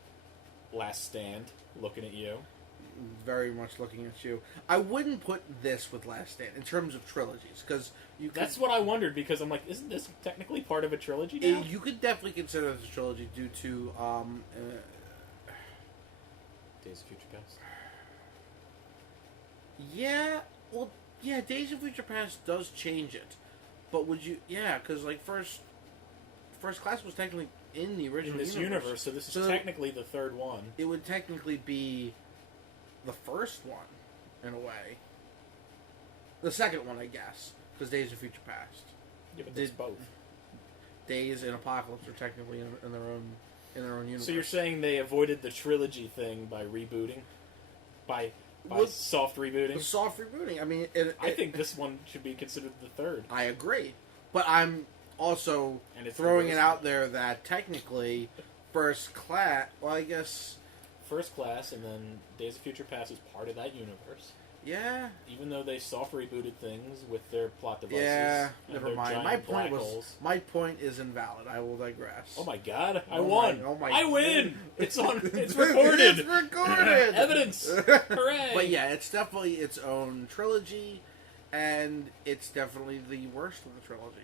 Last Stand, looking at you. Very much looking at you. I wouldn't put this with Last Stand in terms of trilogies, because That's what I wondered, because I'm like, isn't this technically part of a trilogy now? You could definitely consider this a trilogy due to Days of Future Past. Yeah, well, yeah, Days of Future Past does change it, but would you? Yeah, because First Class was technically in the original universe, so this is technically the third one. It would technically be the first one, in a way. The second one, I guess, because Days of Future Past. Yeah, but it's both. Days and Apocalypse are technically in their own universe. So you're saying they avoided the trilogy thing by rebooting, by soft rebooting? Soft rebooting. I mean, I think this one should be considered the third. I agree, but I'm also throwing it out there that technically, First Class. Well, I guess First Class and then Days of Future Past is part of that universe. Yeah. Even though they soft rebooted things with their plot devices. Yeah, and never their mind. giant My point black was holes. my point is invalid. I will digress. Oh my god, I Oh won! my- oh my I win! God. It's on. It's recorded. It's recorded. Evidence. Hooray! But yeah, it's definitely its own trilogy, and it's definitely the worst of the trilogy.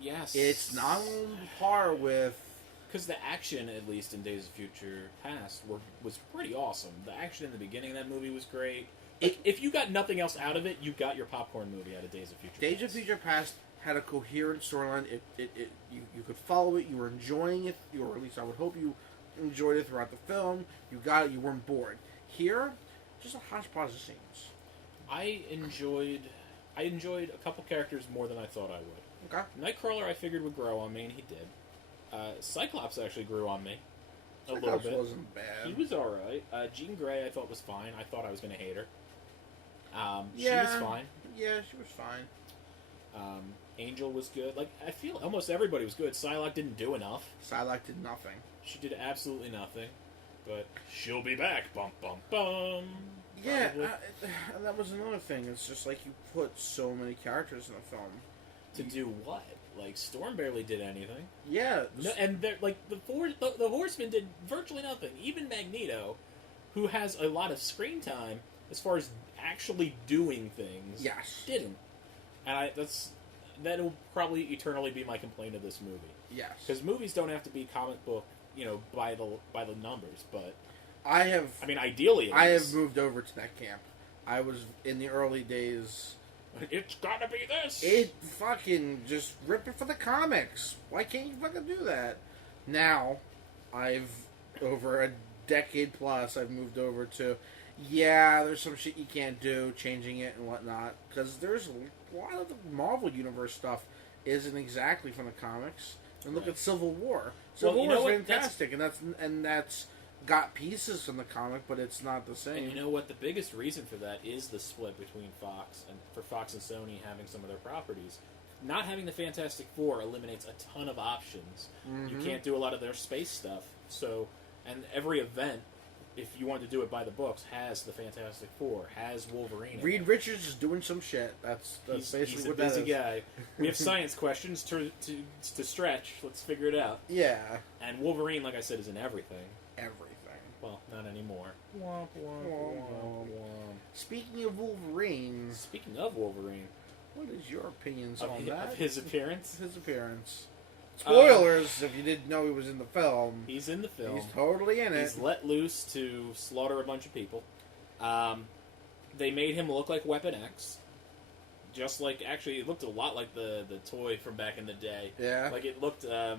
Yes. It's not on par with. Because the action, at least in Days of Future Past, was pretty awesome. The action in the beginning of that movie was great. Like, if you got nothing else out of it, you got your popcorn movie out of Days of Future Past. Days of Future Past had a coherent storyline. You could follow it. You were enjoying it, or at least I would hope you enjoyed it throughout the film. You got it. You weren't bored. Here, just a hodgepodge of scenes. I enjoyed a couple characters more than I thought I would. Okay. Nightcrawler I figured would grow on me, and he did. Cyclops actually grew on me a little Cyclops bit. wasn't bad. He was alright. Jean Grey I thought was fine. I thought I was going to hate her. She Yeah. was fine. Yeah, she was fine. Angel was good. Like, I feel almost everybody was good. Psylocke didn't do enough. Psylocke did nothing. She did absolutely nothing. But she'll be back. Bum, bum, bum. Yeah, Probably. and that was another thing. It's just like you put so many characters in a film. To do what? Like, Storm barely did anything. Yeah. No, and they're, like, the Horsemen did virtually nothing. Even Magneto, who has a lot of screen time as far as actually doing things, Yes. didn't. And that'll probably eternally be my complaint of this movie. Yes. Because movies don't have to be comic book, by the numbers, but I mean, ideally, have moved over to that camp. I was in the early days. It's gotta be this. It fucking just rip it for the comics. Why can't you fucking do that? Now, over a decade plus, I've moved over to, there's some shit you can't do, changing it and whatnot. Because there's a lot of the Marvel Universe stuff isn't exactly from the comics. And look Right. at Civil War. Well, Civil you know War is what? fantastic, and that's got pieces from the comic, but it's not the same. And you know what? The biggest reason for that is the split between Fox and Sony having some of their properties. Not having the Fantastic Four eliminates a ton of options. Mm-hmm. You can't do a lot of their space stuff. So, and every event, if you want to do it by the books, has the Fantastic Four, has Wolverine. Reed Richards is doing some shit. That's basically he's a what busy that is. guy. We have science questions to stretch. Let's figure it out. Yeah. And Wolverine, like I said, is in everything. Everything. Well, not anymore. Womp, womp, womp, womp. Speaking of Wolverine, Speaking of Wolverine, what is your opinions of on that? his appearance, His appearance. Spoilers, if you didn't know he was in the film. he's in the film. He's totally in it. He's let loose to slaughter a bunch of people. They made him look like Weapon X. Just like, actually, it looked a lot like the toy from back in the day. Yeah. Like, it looked 80s.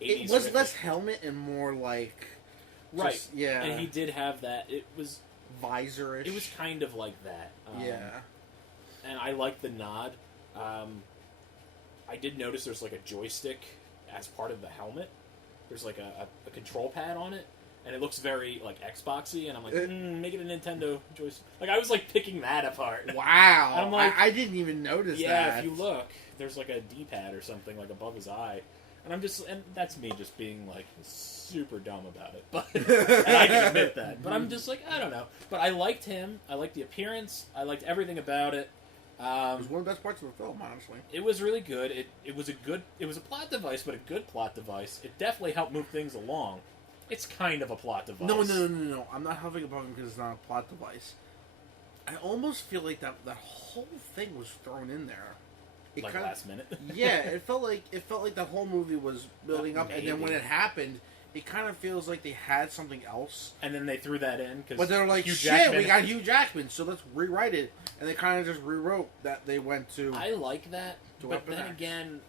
It was less helmet and more like... Right. Just, yeah. And he did have that. It was visor-ish. It was kind of like that. Yeah. And I like the nod. I did notice there's like a joystick as part of the helmet. There's like a control pad on it. And it looks very like Xboxy, and I'm like, make it a Nintendo joystick. Like, I was like picking that apart. Wow. I'm like, I didn't even notice that. Yeah, if you look, there's like a D-pad or something like above his eye. And that's me just being like super dumb about it. But and I can admit that. But I'm just like, I don't know. But I liked him. I liked the appearance. I liked everything about it. It was one of the best parts of the film, honestly. It was really good. It was a plot device, but a good plot device. It definitely helped move things along. It's kind of a plot device. No. I'm not having a problem because it's not a plot device. I almost feel like that whole thing was thrown in there. Like last minute. Yeah, it felt like the whole movie was building up, and then when it happened, it kind of feels like they had something else. And then they threw that in but they were like, "Shit, we got Hugh Jackman, so let's rewrite it." And they kind of just rewrote that they went to. I like that, but then X. again,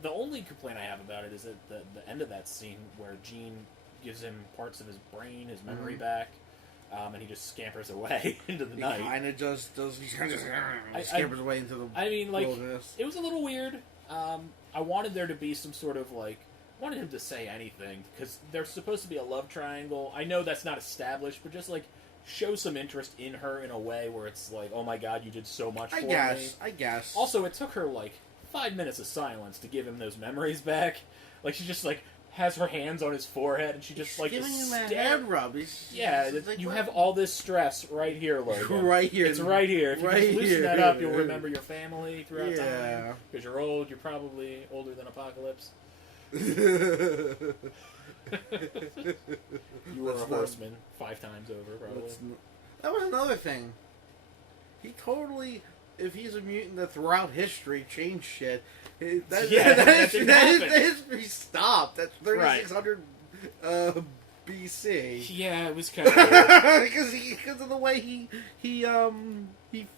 the only complaint I have about it is that the end of that scene where Jean gives him parts of his brain, his memory back. And he just scampers away into the night. He kind of just does. He kind of just scampers away into the. I mean, like, wilderness. It was a little weird. I wanted there to be some sort of like, wanted him to say anything because there's supposed to be a love triangle. I know that's not established, but just like show some interest in her in a way where it's like, oh my god, you did so much for me. I guess. Also, it took her like 5 minutes of silence to give him those memories back. Like, she's just like, has her hands on his forehead, and she just He's like giving him a stare- head rub. Yeah, like, you what? have all this stress right here, Logan. Right here. It's right here. If you Right just loosen here. that up, you'll remember your family throughout Yeah. time. Because you're old. You're probably older than Apocalypse. You were a horseman 5 times over, probably. That was another thing. He totally, if he's a mutant that throughout history changed shit, that history stopped. That's 3600 BC. Yeah, it was kind of weird. because of the way he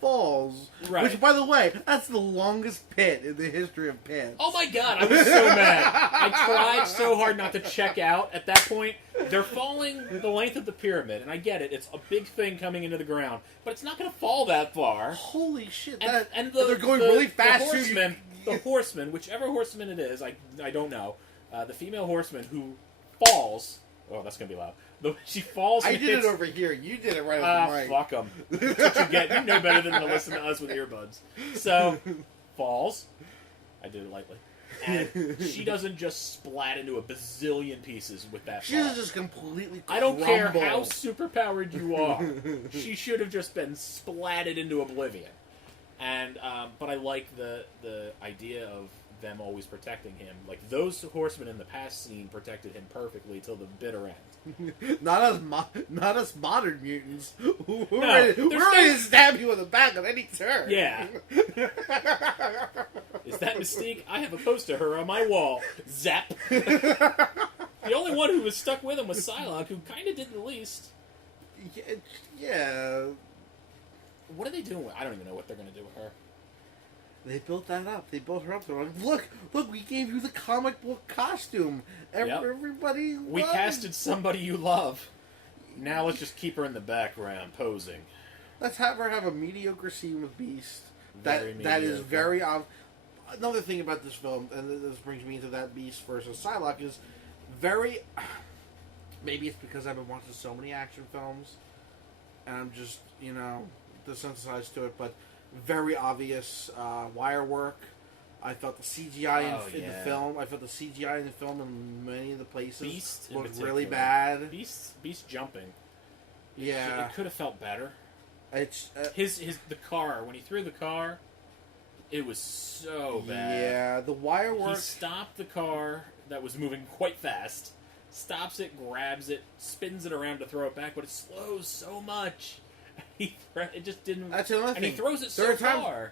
falls. Right. Which, by the way, that's the longest pit in the history of pits. Oh my god, I was so mad. I tried so hard not to check out at that point. They're falling the length of the pyramid, and I get it. It's a big thing coming into the ground, but it's not going to fall that far. Holy shit! And they're going really fast. The horseman, whichever horseman it is, I don't know. The female horseman who falls. Oh, that's going to be loud. She falls. I did it over here. You did it right at the mic. Fuck them. That's what you get. You know better than to listen to us with earbuds. So, falls. I did it lightly. And she doesn't just splat into a bazillion pieces with that She fall. doesn't just completely I don't care crumble. how superpowered you are. She should have just been splatted into oblivion. And but I like the idea of them always protecting him. Like, those horsemen in the past scene protected him perfectly till the bitter end. Not us modern mutants. We're No, ready there's to stab you in the back on any turn. Yeah. Is that Mystique? I have a poster of her on my wall. Zap. The only one who was stuck with him was Psylocke, who kind of did the least. Yeah. What are they doing with? I don't even know what they're going to do with her. They built that up. They built her up. They're like, look, we gave you the comic book costume. Everybody We loved. casted somebody you love. Now let's just keep her in the background, posing. Let's have her have a mediocre scene with Beast. That is mediocre. very another thing about this film, and this brings me into that Beast versus Psylocke, is very... Maybe it's because I've been watching so many action films, and I'm just, desensitized to it, but very obvious wire work. I felt the CGI in the film. I felt the CGI in the film in many of the places Beast looked really bad. Beast jumping. Yeah, It could have felt better. It's the car, when he threw the car, it was so bad. Yeah, the wire work. He stopped the car that was moving quite fast, stops it, grabs it, spins it around to throw it back, but it slows so much. It just didn't. That's another thing. And he throws it so far.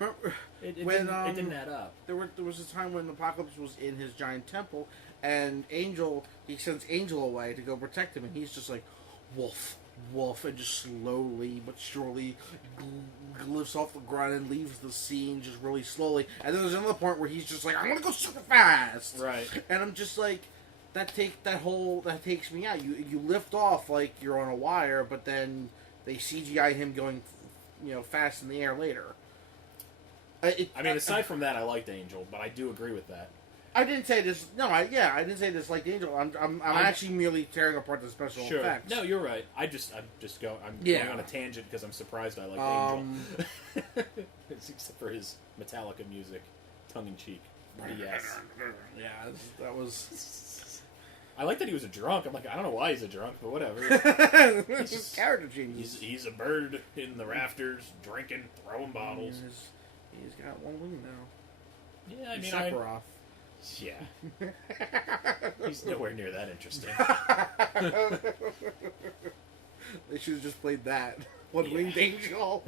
It didn't add up. There was a time when Apocalypse was in his giant temple, and he sends Angel away to go protect him, and he's just like, wolf, wolf, and just slowly but surely lifts off the ground and leaves the scene just really slowly. And then there's another point where he's just like, I'm gonna go super fast, right? And I'm just like, that takes me out. You lift off like you're on a wire, but then they CGI him going, fast in the air later. Aside from that, I liked Angel, but I do agree with that. I didn't say this. No, I didn't say this like Angel. I'm actually merely tearing apart the special effects. No, you're right. I'm going on a tangent because I'm surprised I like Angel. Except for his Metallica music, tongue in cheek. Yes. Yeah, that was. I like that he was a drunk. I'm like, I don't know why he's a drunk, but whatever. He's just character genius. He's a bird in the rafters, drinking, throwing bottles. He's got one wing now. Yeah, I mean, Sephiroth. Yeah. He's nowhere near that interesting. They should have just played that. One-winged angel.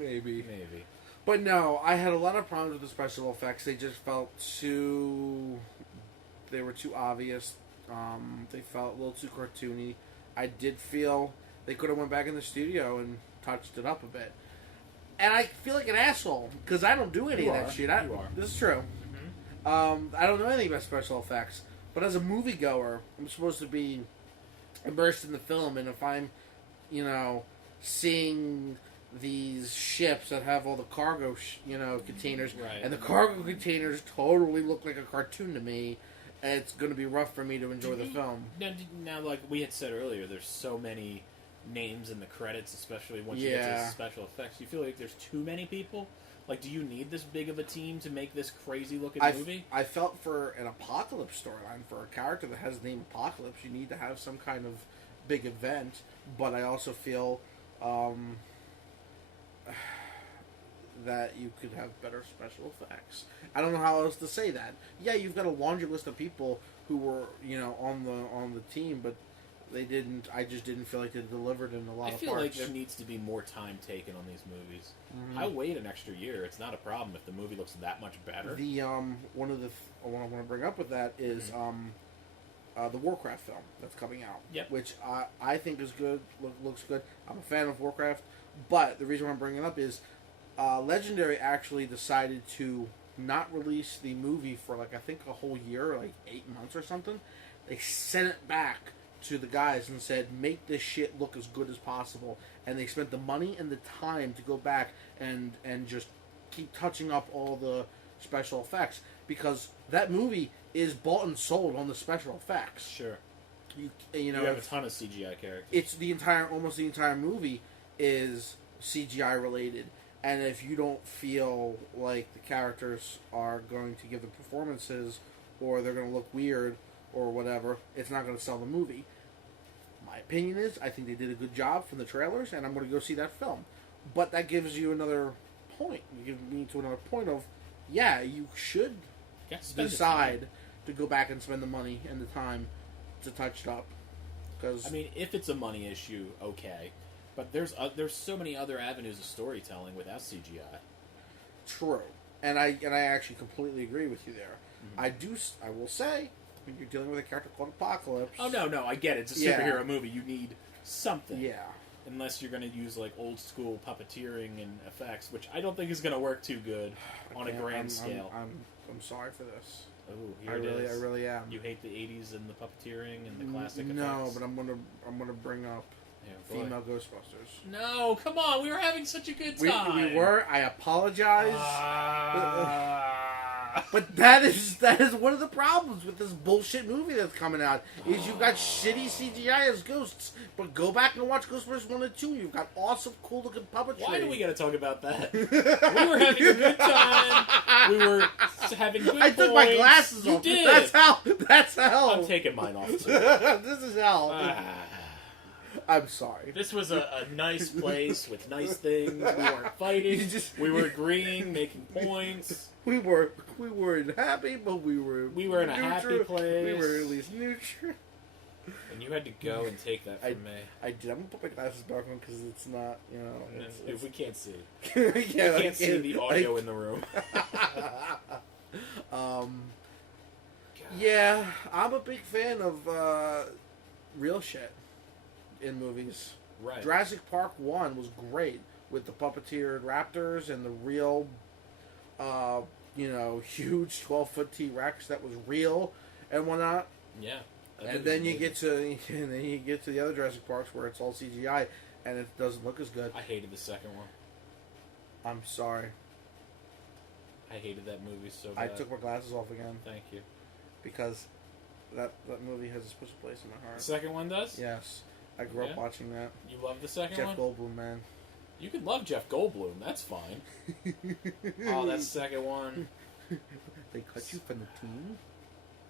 Maybe. But no, I had a lot of problems with the special effects. They just felt they were too obvious. They felt a little too cartoony. I did feel they could have went back in the studio and touched it up a bit. And I feel like an asshole, because I don't do any of that shit. You are. This is true. Mm-hmm. I don't know anything about special effects. But as a moviegoer, I'm supposed to be immersed in the film, and if I'm, seeing these ships that have all the cargo, containers, right. And the cargo containers totally look like a cartoon to me, it's going to be rough for me to enjoy the film. Now, like we had said earlier, there's so many names in the credits, especially once you get to special effects. You feel like there's too many people? Like, do you need this big of a team to make this crazy-looking movie? I felt for an Apocalypse storyline, for a character that has the name Apocalypse, you need to have some kind of big event, but I also feel that you could have better special effects. I don't know how else to say that. Yeah, you've got a laundry list of people who were, on the team, but they didn't. I just didn't feel like they delivered in a lot of parts. I feel like there needs to be more time taken on these movies. Mm-hmm. I'll wait an extra year. It's not a problem if the movie looks that much better. The one of the what I want to bring up with that is the Warcraft film that's coming out. Yep. Which I think is good. Looks good. I'm a fan of Warcraft, but the reason why I'm bringing it up is Legendary actually decided to not release the movie for I think a whole year, 8 months or something. They sent it back to the guys and said, make this shit look as good as possible. And they spent the money and the time to go back and just keep touching up all the special effects, because that movie is bought and sold on the special effects. Sure. You have a ton of CGI characters. It's almost the entire movie is CGI related. And if you don't feel like the characters are going to give the performances, or they're going to look weird, or whatever, it's not going to sell the movie. My opinion is, I think they did a good job from the trailers, and I'm going to go see that film. But that gives you another point. You give me to another point of, yeah, you should decide to go back and spend the money and the time to touch it up. Because if it's a money issue, okay. But there's so many other avenues of storytelling without CGI. True, and I actually completely agree with you there. Mm-hmm. I will say, when you're dealing with a character called Apocalypse. Oh no, I get it. It's a superhero movie. You need something. Yeah. Unless you're going to use old school puppeteering and effects, which I don't think is going to work too good on a grand scale. I'm sorry for this. Oh, here it is. I really am. You hate the '80s and the puppeteering and the classic effects. No, but I'm gonna bring up female Ghostbusters. No, come on. We were having such a good time. We were. I apologize. But that is one of the problems with this bullshit movie that's coming out. Is you've got shitty CGI as ghosts, but go back and watch Ghostbusters 1 and 2. You've got awesome, cool looking puppetry. Why do we got to talk about that? We were having a good time. We were having good I took my glasses off. You did. That's how. I'm taking mine off too. This is how. I'm sorry. This was a nice place with nice things. We weren't fighting. We were agreeing, making points. We weren't happy, but we were in a happy place. We were at least neutral. And you had to go and take that from me. I did. I'm gonna put my glasses back on because it's not, if we can't see. We can't see the audio in the room. Yeah, I'm a big fan of real shit in movies. Right. Jurassic Park 1 was great with the puppeteered raptors and the real, huge 12-foot T-Rex that was real and whatnot. Yeah. And then you get to the other Jurassic Parks where it's all CGI and it doesn't look as good. I hated the second one. I'm sorry. I hated that movie so bad. I took my glasses off again. Thank you. Because that movie has a special place in my heart. The second one does? Yes. I grew up watching that. You love the second Jeff one? Jeff Goldblum, man. You can love Jeff Goldblum. That's fine. Oh, that second one. They cut you from the team?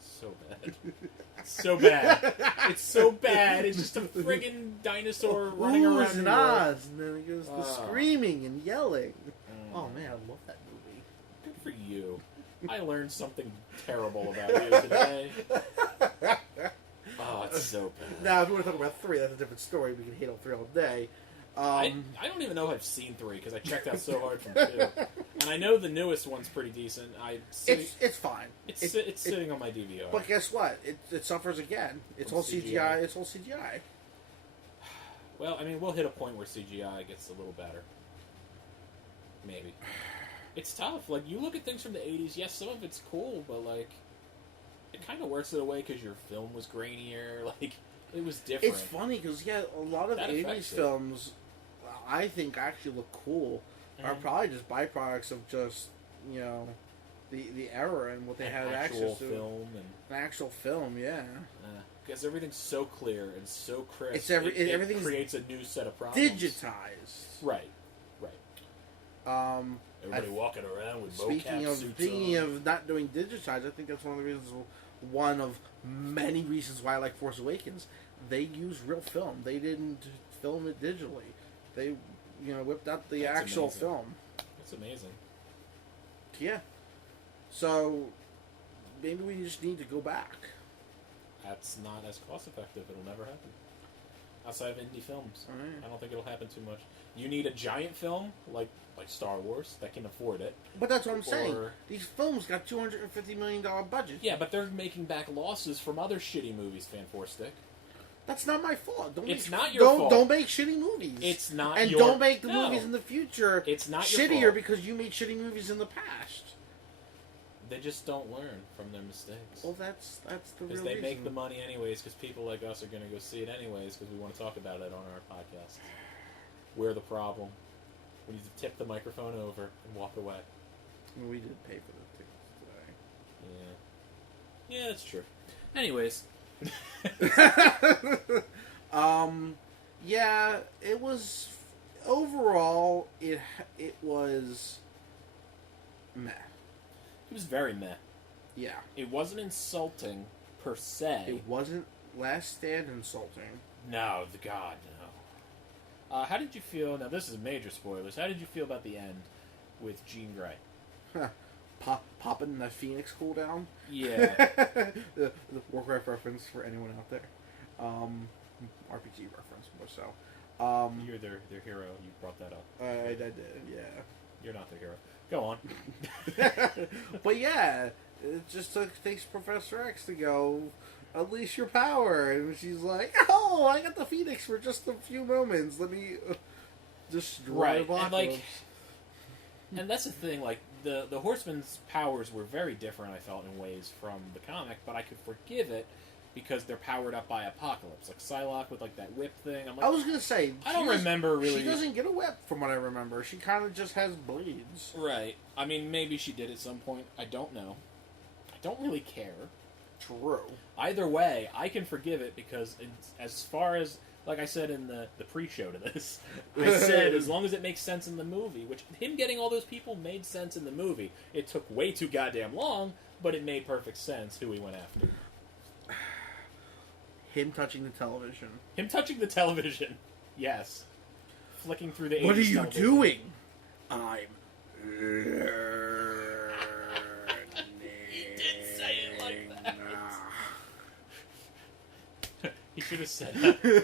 So bad. So bad. It's so bad. It's just a friggin' dinosaur running around. And Oz, and then it goes to screaming and yelling. Oh man, I love that movie. Good for you. I learned something terrible about you today. Oh, it's so bad. Now, if you want to talk about 3, that's a different story. We can hate on 3 all day. I don't even know if I've seen 3 because I checked out so hard from 2, and I know the newest one's pretty decent. It's fine. It's sitting on my DVR. But guess what? It suffers again. It's all CGI. It's all CGI. Well, we'll hit a point where CGI gets a little better. Maybe. It's tough. You look at things from the 80s. Yes, some of it's cool, but it kind of works in a way because your film was grainier. It was different. It's funny because a lot of 80s films, I think, actually look cool. Are probably just byproducts of just the era and what they had access to. Film and an actual film, yeah. because everything's so clear and so crisp. It's everything creates a new set of problems. digitized. Right. Everybody I- walking around with mocap suits Speaking on. of not doing digitized, I think that's one of the reasons. One of many reasons why I like Force Awakens. They used real film. They didn't film it digitally. They, whipped out the That's actual amazing. film. That's amazing. Yeah. So maybe we just need to go back. That's not as cost effective. It'll never happen. Outside of indie films. All right. I don't think it'll happen too much. You need a giant film like Star Wars that can afford it. But that's what I'm saying. Or- These films got $250 million budget. Yeah, but they're making back losses from other shitty movies, Fan4Stick. That's not my fault. It's not your fault. Don't make shitty movies. It's not and your... don't make the No. movies in the future It's not your shittier fault. because you made shitty movies in the past. They just don't learn from their mistakes. Well, that's the real Because they reason. make the money anyways, because people like us are going to go see it anyways, because we want to talk about it on our podcast. We're the problem. We need to tip the microphone over and walk away. Well, we did pay for the tickets Yeah. Yeah, that's true. Anyways. today. Yeah, it was overall. It was meh. It was very meh. Yeah, It wasn't insulting, per se. it wasn't Last Stand insulting. No, God, no. How did you feel... Now, this is major spoilers. How did you feel about the end with Jean Grey? Popping the Phoenix cooldown. Yeah. the Warcraft reference for anyone out there. RPG reference more so. You're their hero. You brought that up. I did, yeah. You're not their hero. Go on. But yeah, it just takes Professor X to go, unleash your power, and she's like, "Oh, I got the Phoenix for just a few moments. Let me destroy Right, the and, like, Apocalypse." And that's the thing, like, the Horsemen's powers were very different, I felt, in ways from the comic, but I could forgive it because they're powered up by Apocalypse. Like, Psylocke with, like, that whip thing. I'm like, I was gonna say, I don't remember really... She doesn't get a whip, from what I remember. She kind of just has blades. Right. I mean, maybe she did at some point. I don't know. I don't really care. True. Either way, I can forgive it because as far as, like I said in the pre-show to this, I said as long as it makes sense in the movie, which him getting all those people made sense in the movie. It took way too goddamn long, but it made perfect sense who he went after. Him touching the television. Him touching the television. Yes. Flicking through the 80s What are you television. doing? I'm He did say it like that. He should have said,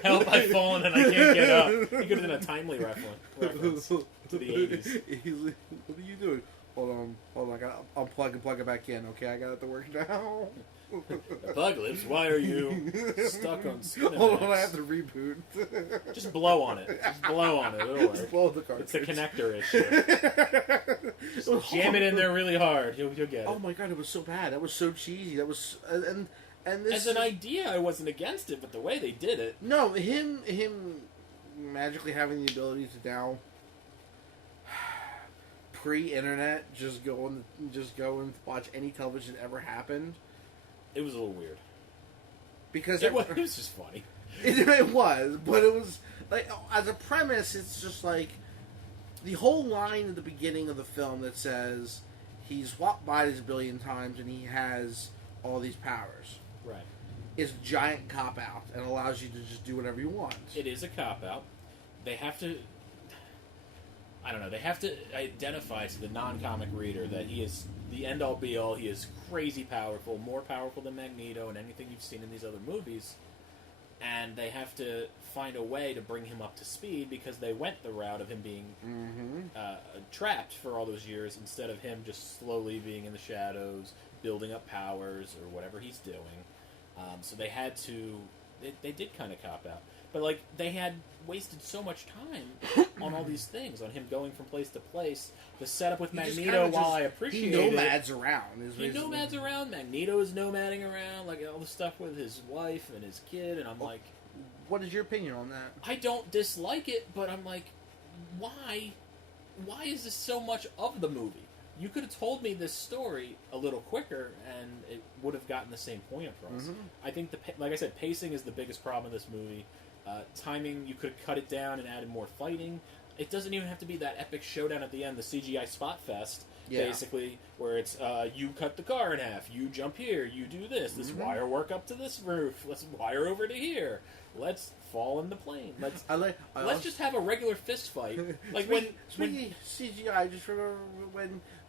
"Help, I've fallen and I can't get up." He could have done a timely reference to the 80s. He's like, "What are you doing?" Hold on. I got unplug and plug it back in. Okay, I got it to work now. Apocalypse, why are you stuck on Cinemax? Hold on, I have to reboot. Just blow on it. Just blow on it. It'll Just work. blow the cartridge. It's a connector issue. Just jam it in there really hard. You'll get it. Oh my god, it was so bad. That was so cheesy. That was and this As an idea, I wasn't against it, but the way they did it. No, him magically having the ability to now pre-internet just go and watch any television ever happened. It was a little weird. Because It was just funny. it was, but it was like as a premise, it's just like the whole line at the beginning of the film that says he's walked by this a billion times and he has all these powers. Right. Is a giant cop out and allows you to just do whatever you want. It is a cop-out. They have to... I don't know. They have to identify to the non-comic reader that he is the end-all be-all. He is crazy powerful, more powerful than Magneto and anything you've seen in these other movies. And they have to find a way to bring him up to speed because they went the route of him being trapped for all those years instead of him just slowly being in the shadows, building up powers or whatever he's doing. So they had to... They did kind of cop out. But, like, they had wasted so much time on all these things, on him going from place to place. The setup with Magneto, while I appreciate he nomads around. He nomads around. Magneto is nomading around, like, all the stuff with his wife and his kid, and I'm like... What is your opinion on that? I don't dislike it, but I'm like, why? Why is this so much of the movie? you could have told me this story a little quicker, and it would have gotten the same point across. Mhm. I think, like I said, pacing is the biggest problem in this movie. Timing, you could have cut it down and added more fighting. It doesn't even have to be that epic showdown at the end, the CGI spot fest, basically, where it's, you cut the car in half, you jump here, you do this, wire work up to this roof, let's wire over to here, let's fall in the plane, let's just have a regular fist fight. Like Speaking of CGI, I just remember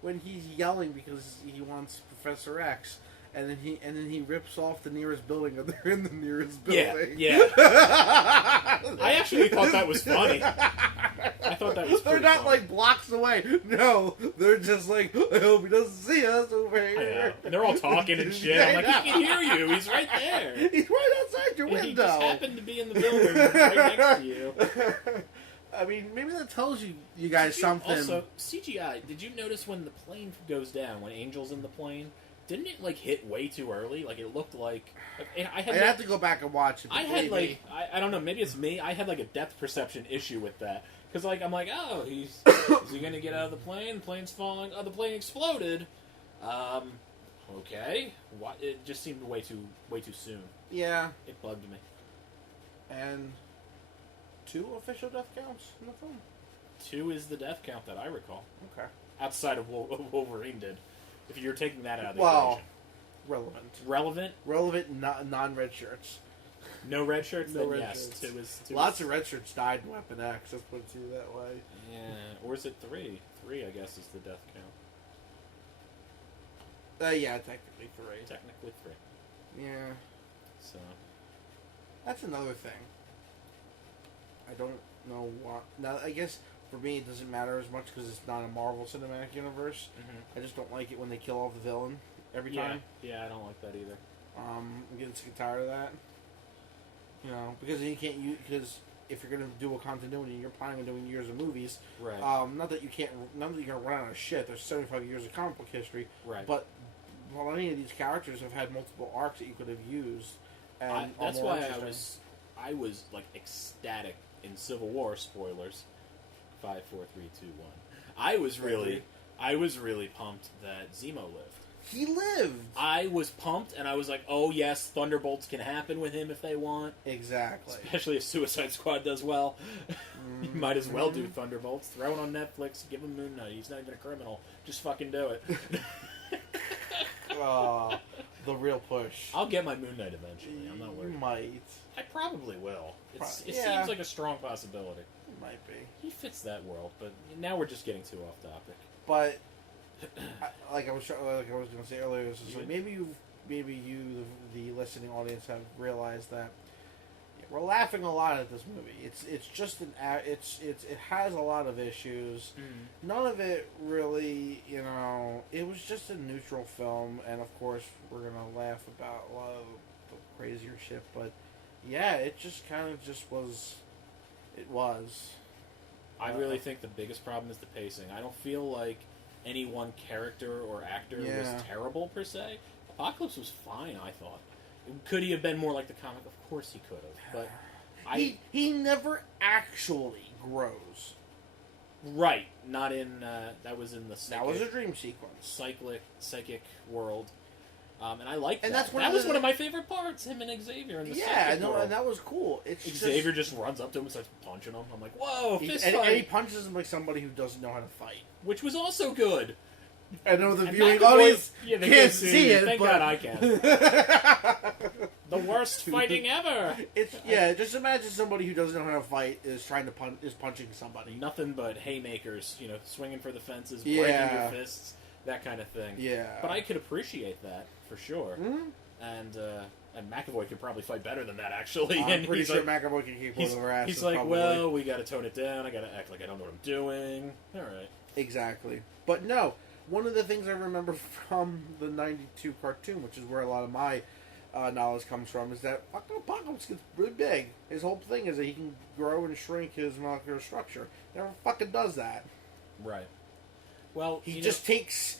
when he's yelling because he wants Professor X. And then he rips off the nearest building, and they're in the nearest building. Yeah. I actually thought that was funny. I thought that was They're not funny. like blocks away. No, they're just like, I hope he doesn't see us over here. And they're all talking and shit. I'm like, he can hear you. He's right there. He's right outside your window. He just happened to be in the building right next to you. I mean, maybe that tells you guys something. Also, CGI, did you notice when the plane goes down, when Angel's in the plane? Didn't it, like, hit way too early? Like, it looked like... I'd have to go back and watch it. I don't know, maybe it's me. I had, like, a depth perception issue with that. Because, like, I'm like, oh, is he going to get out of the plane? The plane's falling. Oh, the plane exploded. Okay. What? It just seemed way too soon. Yeah. It bugged me. And 2 official death counts in the film? 2 is the death count that I recall. Okay. Outside of what Wolverine did. If you're taking that out of the equation. Relevant, non-red shirts. No red shirts? No Then red yes. shirts. 2 Lots of red shirts died in Weapon X. Let's put it to you that way. Yeah. Or is it 3? 3, I guess, is the death count. Yeah, technically 3. Technically 3. Yeah. So. That's another thing. I don't know what... Now, I guess... For me, it doesn't matter as much because it's not a Marvel Cinematic Universe. I just don't like it when they kill off the villain every time. Yeah, I don't like that either. I'm getting sick and tired of that. You know, because you can't use... Because if you're going to do a continuity, you're planning on doing years of movies. Right. Not that you can't... Not that you're going to run out of shit. There's 75 years of comic book history. Right. But any of these characters have had multiple arcs that you could have used. And that's why I was like ecstatic in Civil War, spoilers. 5, 4, 3, 2, 1. I was really pumped that Zemo lived. He lived! I was pumped, and I was like, oh yes, Thunderbolts can happen with him if they want. Exactly. Especially if Suicide Squad does well. You might as well do Thunderbolts. Throw it on Netflix, give him Moon Knight. He's not even a criminal. Just fucking do it. The real push. I'll get my Moon Knight eventually. I'm not worried. You might. I probably will. It seems like a strong possibility. It might be. He fits that world, but now we're just getting too off topic. But like I was going to say earlier, it's just like maybe you, the listening audience, have realized that we're laughing a lot at this movie. It's just it has a lot of issues. None of it really, it was just a neutral film, and of course we're gonna laugh about a lot of the crazier shit. But yeah, it just kind of just was. It was. I really think the biggest problem is the pacing. I don't feel like any one character or actor was terrible per se. Apocalypse was fine, I thought. Could he have been more like the comic? Of course he could have. But he never actually grows. Right. Not in... that was in the psychic... That was a dream sequence. Psychic world. And I liked that. That's that was one of my favorite parts, him and Xavier in the psychic world. And that was cool. Xavier just runs up to him and starts punching him. I'm like, whoa, fist fight! And he punches him like somebody who doesn't know how to fight. Which was also good. I know the viewing audience can't see it, Thank but... God I can. The worst fighting ever. Just imagine somebody who doesn't know how to fight is punching somebody. Nothing but haymakers, swinging for the fences, breaking your fists, that kind of thing. Yeah. But I could appreciate that for sure. And McAvoy could probably fight better than that, actually. I'm pretty sure McAvoy can kick both of our asses. He's like, probably. well, we got to tone it down. I got to act like I don't know what I'm doing. All right. Exactly. But no, one of the things I remember from the 92 cartoon, which is where a lot of my knowledge comes from, is that fucking Apocalypse gets really big. His whole thing is that he can grow and shrink his molecular structure. Never fucking does that. Right. Well, he just takes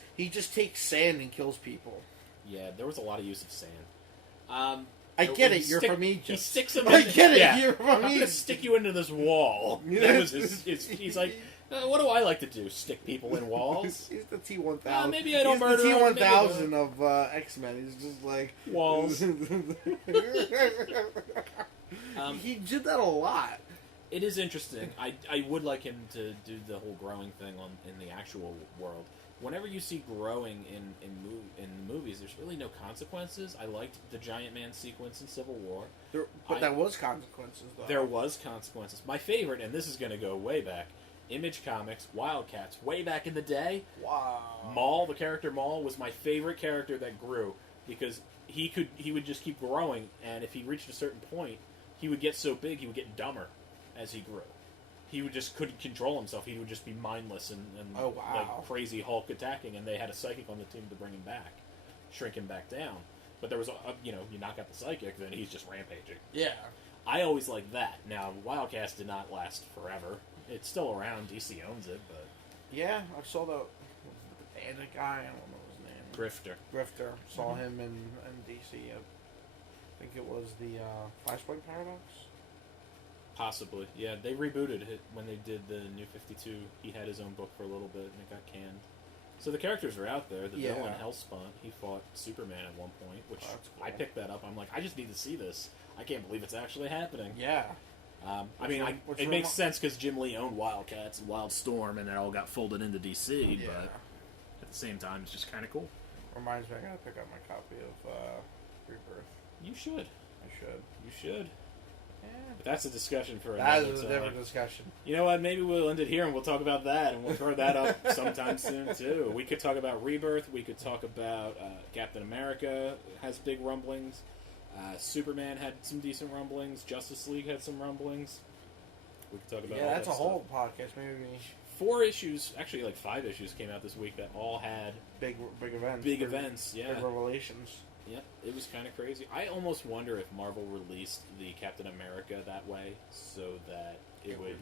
sand and kills people. Yeah, there was a lot of use of sand. I get it. You're from Egypt. He sticks him. I get it. You're from Egypt. I'm gonna stick you into this wall. That was his. He's like, What do I like to do? Stick people in walls? He's the T-1000. Maybe I don't murder He's him. the T-1000 of X-Men. He's just like... Walls. He did that a lot. It is interesting. I would like him to do the whole growing thing in the actual world. Whenever you see growing in movies, there's really no consequences. I liked the Giant Man sequence in Civil War. There was consequences, though. There was consequences. My favorite, and this is going to go way back, Image Comics, Wildcats, way back in the day. Wow. Maul, the character Maul, was my favorite character that grew because he would just keep growing, and if he reached a certain point, he would get so big he would get dumber as he grew. He couldn't control himself. He would just be mindless and like crazy Hulk attacking, and they had a psychic on the team to bring him back, shrink him back down. But there was you knock out the psychic, then he's just rampaging. Yeah. I always liked that. Now, Wildcats did not last forever. It's still around. DC owns it, but... Yeah, I saw the bandit guy. I don't know his name. Grifter. Saw him in DC. I think it was the Flashpoint Paradox. Possibly. Yeah, they rebooted it when they did the New 52. He had his own book for a little bit, and it got canned. So the characters are out there. The villain, Hellspawn, he fought Superman at one point, which cool. I picked that up. I'm like, I just need to see this. I can't believe it's actually happening. Yeah. It makes sense because Jim Lee owned Wildcats and Wildstorm, and it all got folded into DC, but at the same time, it's just kind of cool. Reminds me, I gotta pick up my copy of Rebirth. You should. I should. You should. Yeah. But that's a discussion for another time. That is a different discussion. You know what? Maybe we'll end it here and we'll talk about that, and we'll throw that up sometime soon, too. We could talk about Rebirth. We could talk about Captain America has big rumblings. Superman had some decent rumblings. Justice League had some rumblings. We could talk about all that's that a whole podcast. Maybe 4 issues, actually like 5 issues came out this week that all had big events. Big events, yeah. Big revelations. Yep, it was kind of crazy. I almost wonder if Marvel released the Captain America that way so that it would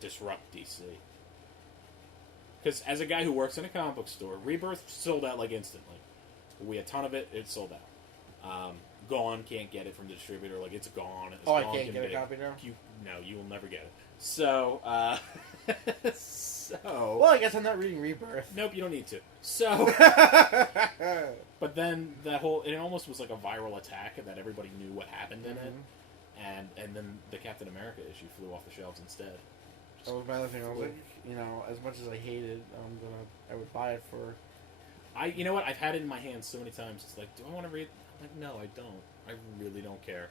disrupt DC. Because as a guy who works in a comic book store, Rebirth sold out like instantly. We had a ton of it, it sold out. Gone, can't get it from the distributor, like it's gone. It's I can't get a copy now? No, you will never get it. So, well, I guess I'm not reading Rebirth. Nope, you don't need to. So, but then it almost was like a viral attack that everybody knew what happened in it, and then the Captain America issue flew off the shelves instead. That was my other thing. I was like, as much as I hate it, I would buy it for. You know what? I've had it in my hands so many times. It's like, do I want to read? I'm like, no, I don't. I really don't care.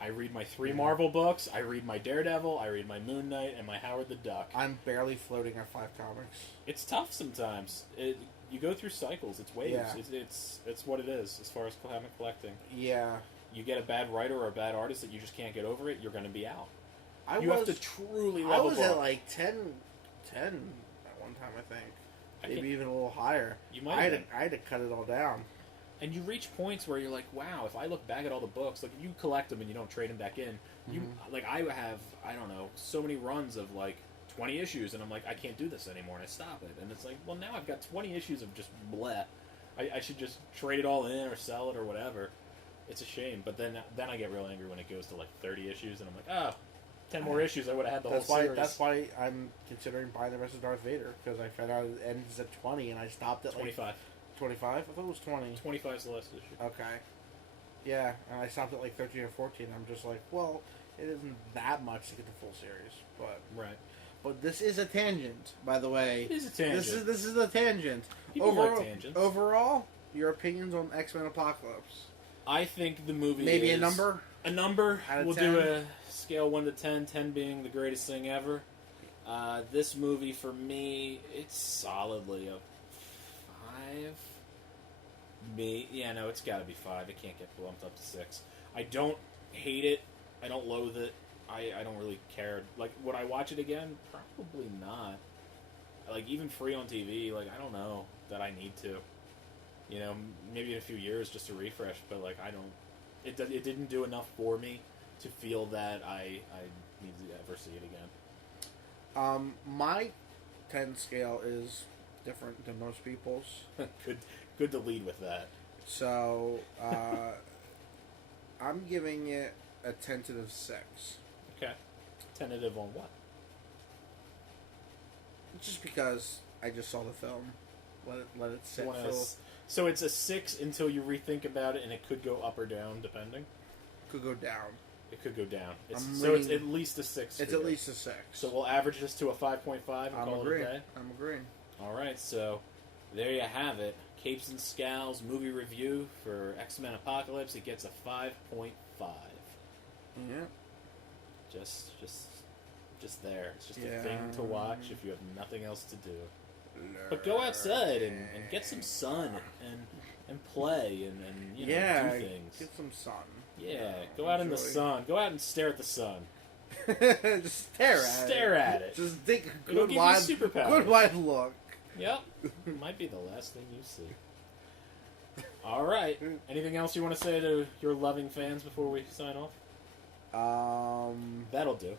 I read my 3 Marvel books, I read my Daredevil, I read my Moon Knight, and my Howard the Duck. I'm barely floating at 5 comics. It's tough sometimes. You go through cycles. It's waves. Yeah. It's what it is as far as comic collecting. Yeah. You get a bad writer or a bad artist that you just can't get over it, you're going to be out. You have to truly love a book. I was at like 10 at one time, I think. Maybe even a little higher. I had to cut it all down. And you reach points where you're like, wow, if I look back at all the books, like, you collect them and you don't trade them back in. Like, I have, I don't know, so many runs of, like, 20 issues, and I'm like, I can't do this anymore, and I stop it. And it's like, well, now I've got 20 issues of just bleh. I should just trade it all in or sell it or whatever. It's a shame. But then I get real angry when it goes to, like, 30 issues, and I'm like, oh, 10 more issues, I would have had the whole series. That's why I'm considering buying the rest of Darth Vader, because I found out it ends at 20, and I stopped at 25. 25? I thought it was 20. 25 is the last issue. Okay. Yeah, and I stopped at like 13 or 14. I'm just like, well, it isn't that much to get the full series, but right. But this is a tangent, by the way. It is a tangent. This is a tangent. People like tangents. Overall, your opinions on X-Men Apocalypse? I think the movie maybe is... a number? A number. We'll 10? do a scale 1 to 10, 10 being the greatest thing ever. This movie, for me, it's solidly a 5. It's got to be 5. It can't get bumped up to 6. I don't hate it. I don't loathe it. I don't really care. Like, would I watch it again? Probably not. Like, even free on TV, like, I don't know that I need to. Maybe in a few years just to refresh, but, like, I don't... It didn't do enough for me to feel that I need to ever see it again. My 10 scale is different than most people's. Good to lead with that. So, I'm giving it a tentative 6. Okay. Tentative on what? just because I just saw the film. Let it sit for. So it's a 6 until you rethink about it, and it could go up or down depending. Could go down. It could go down. It's at least a 6. It's at least a 6. So we'll average this to a 5.5 and call it a day. I'm agreeing. All right, so there you have it. Capes and Scowls movie review for X-Men Apocalypse. It gets a 5.5. Yeah. Just there. It's just a thing to watch if you have nothing else to do. But go outside and get some sun and play and do things. Get some sun. Yeah, go out in the sun. Go out and stare at the sun. Just stare at it. Just take a good wide look. Yep. Might be the last thing you see. All right. Anything else you want to say to your loving fans before we sign off? That'll do.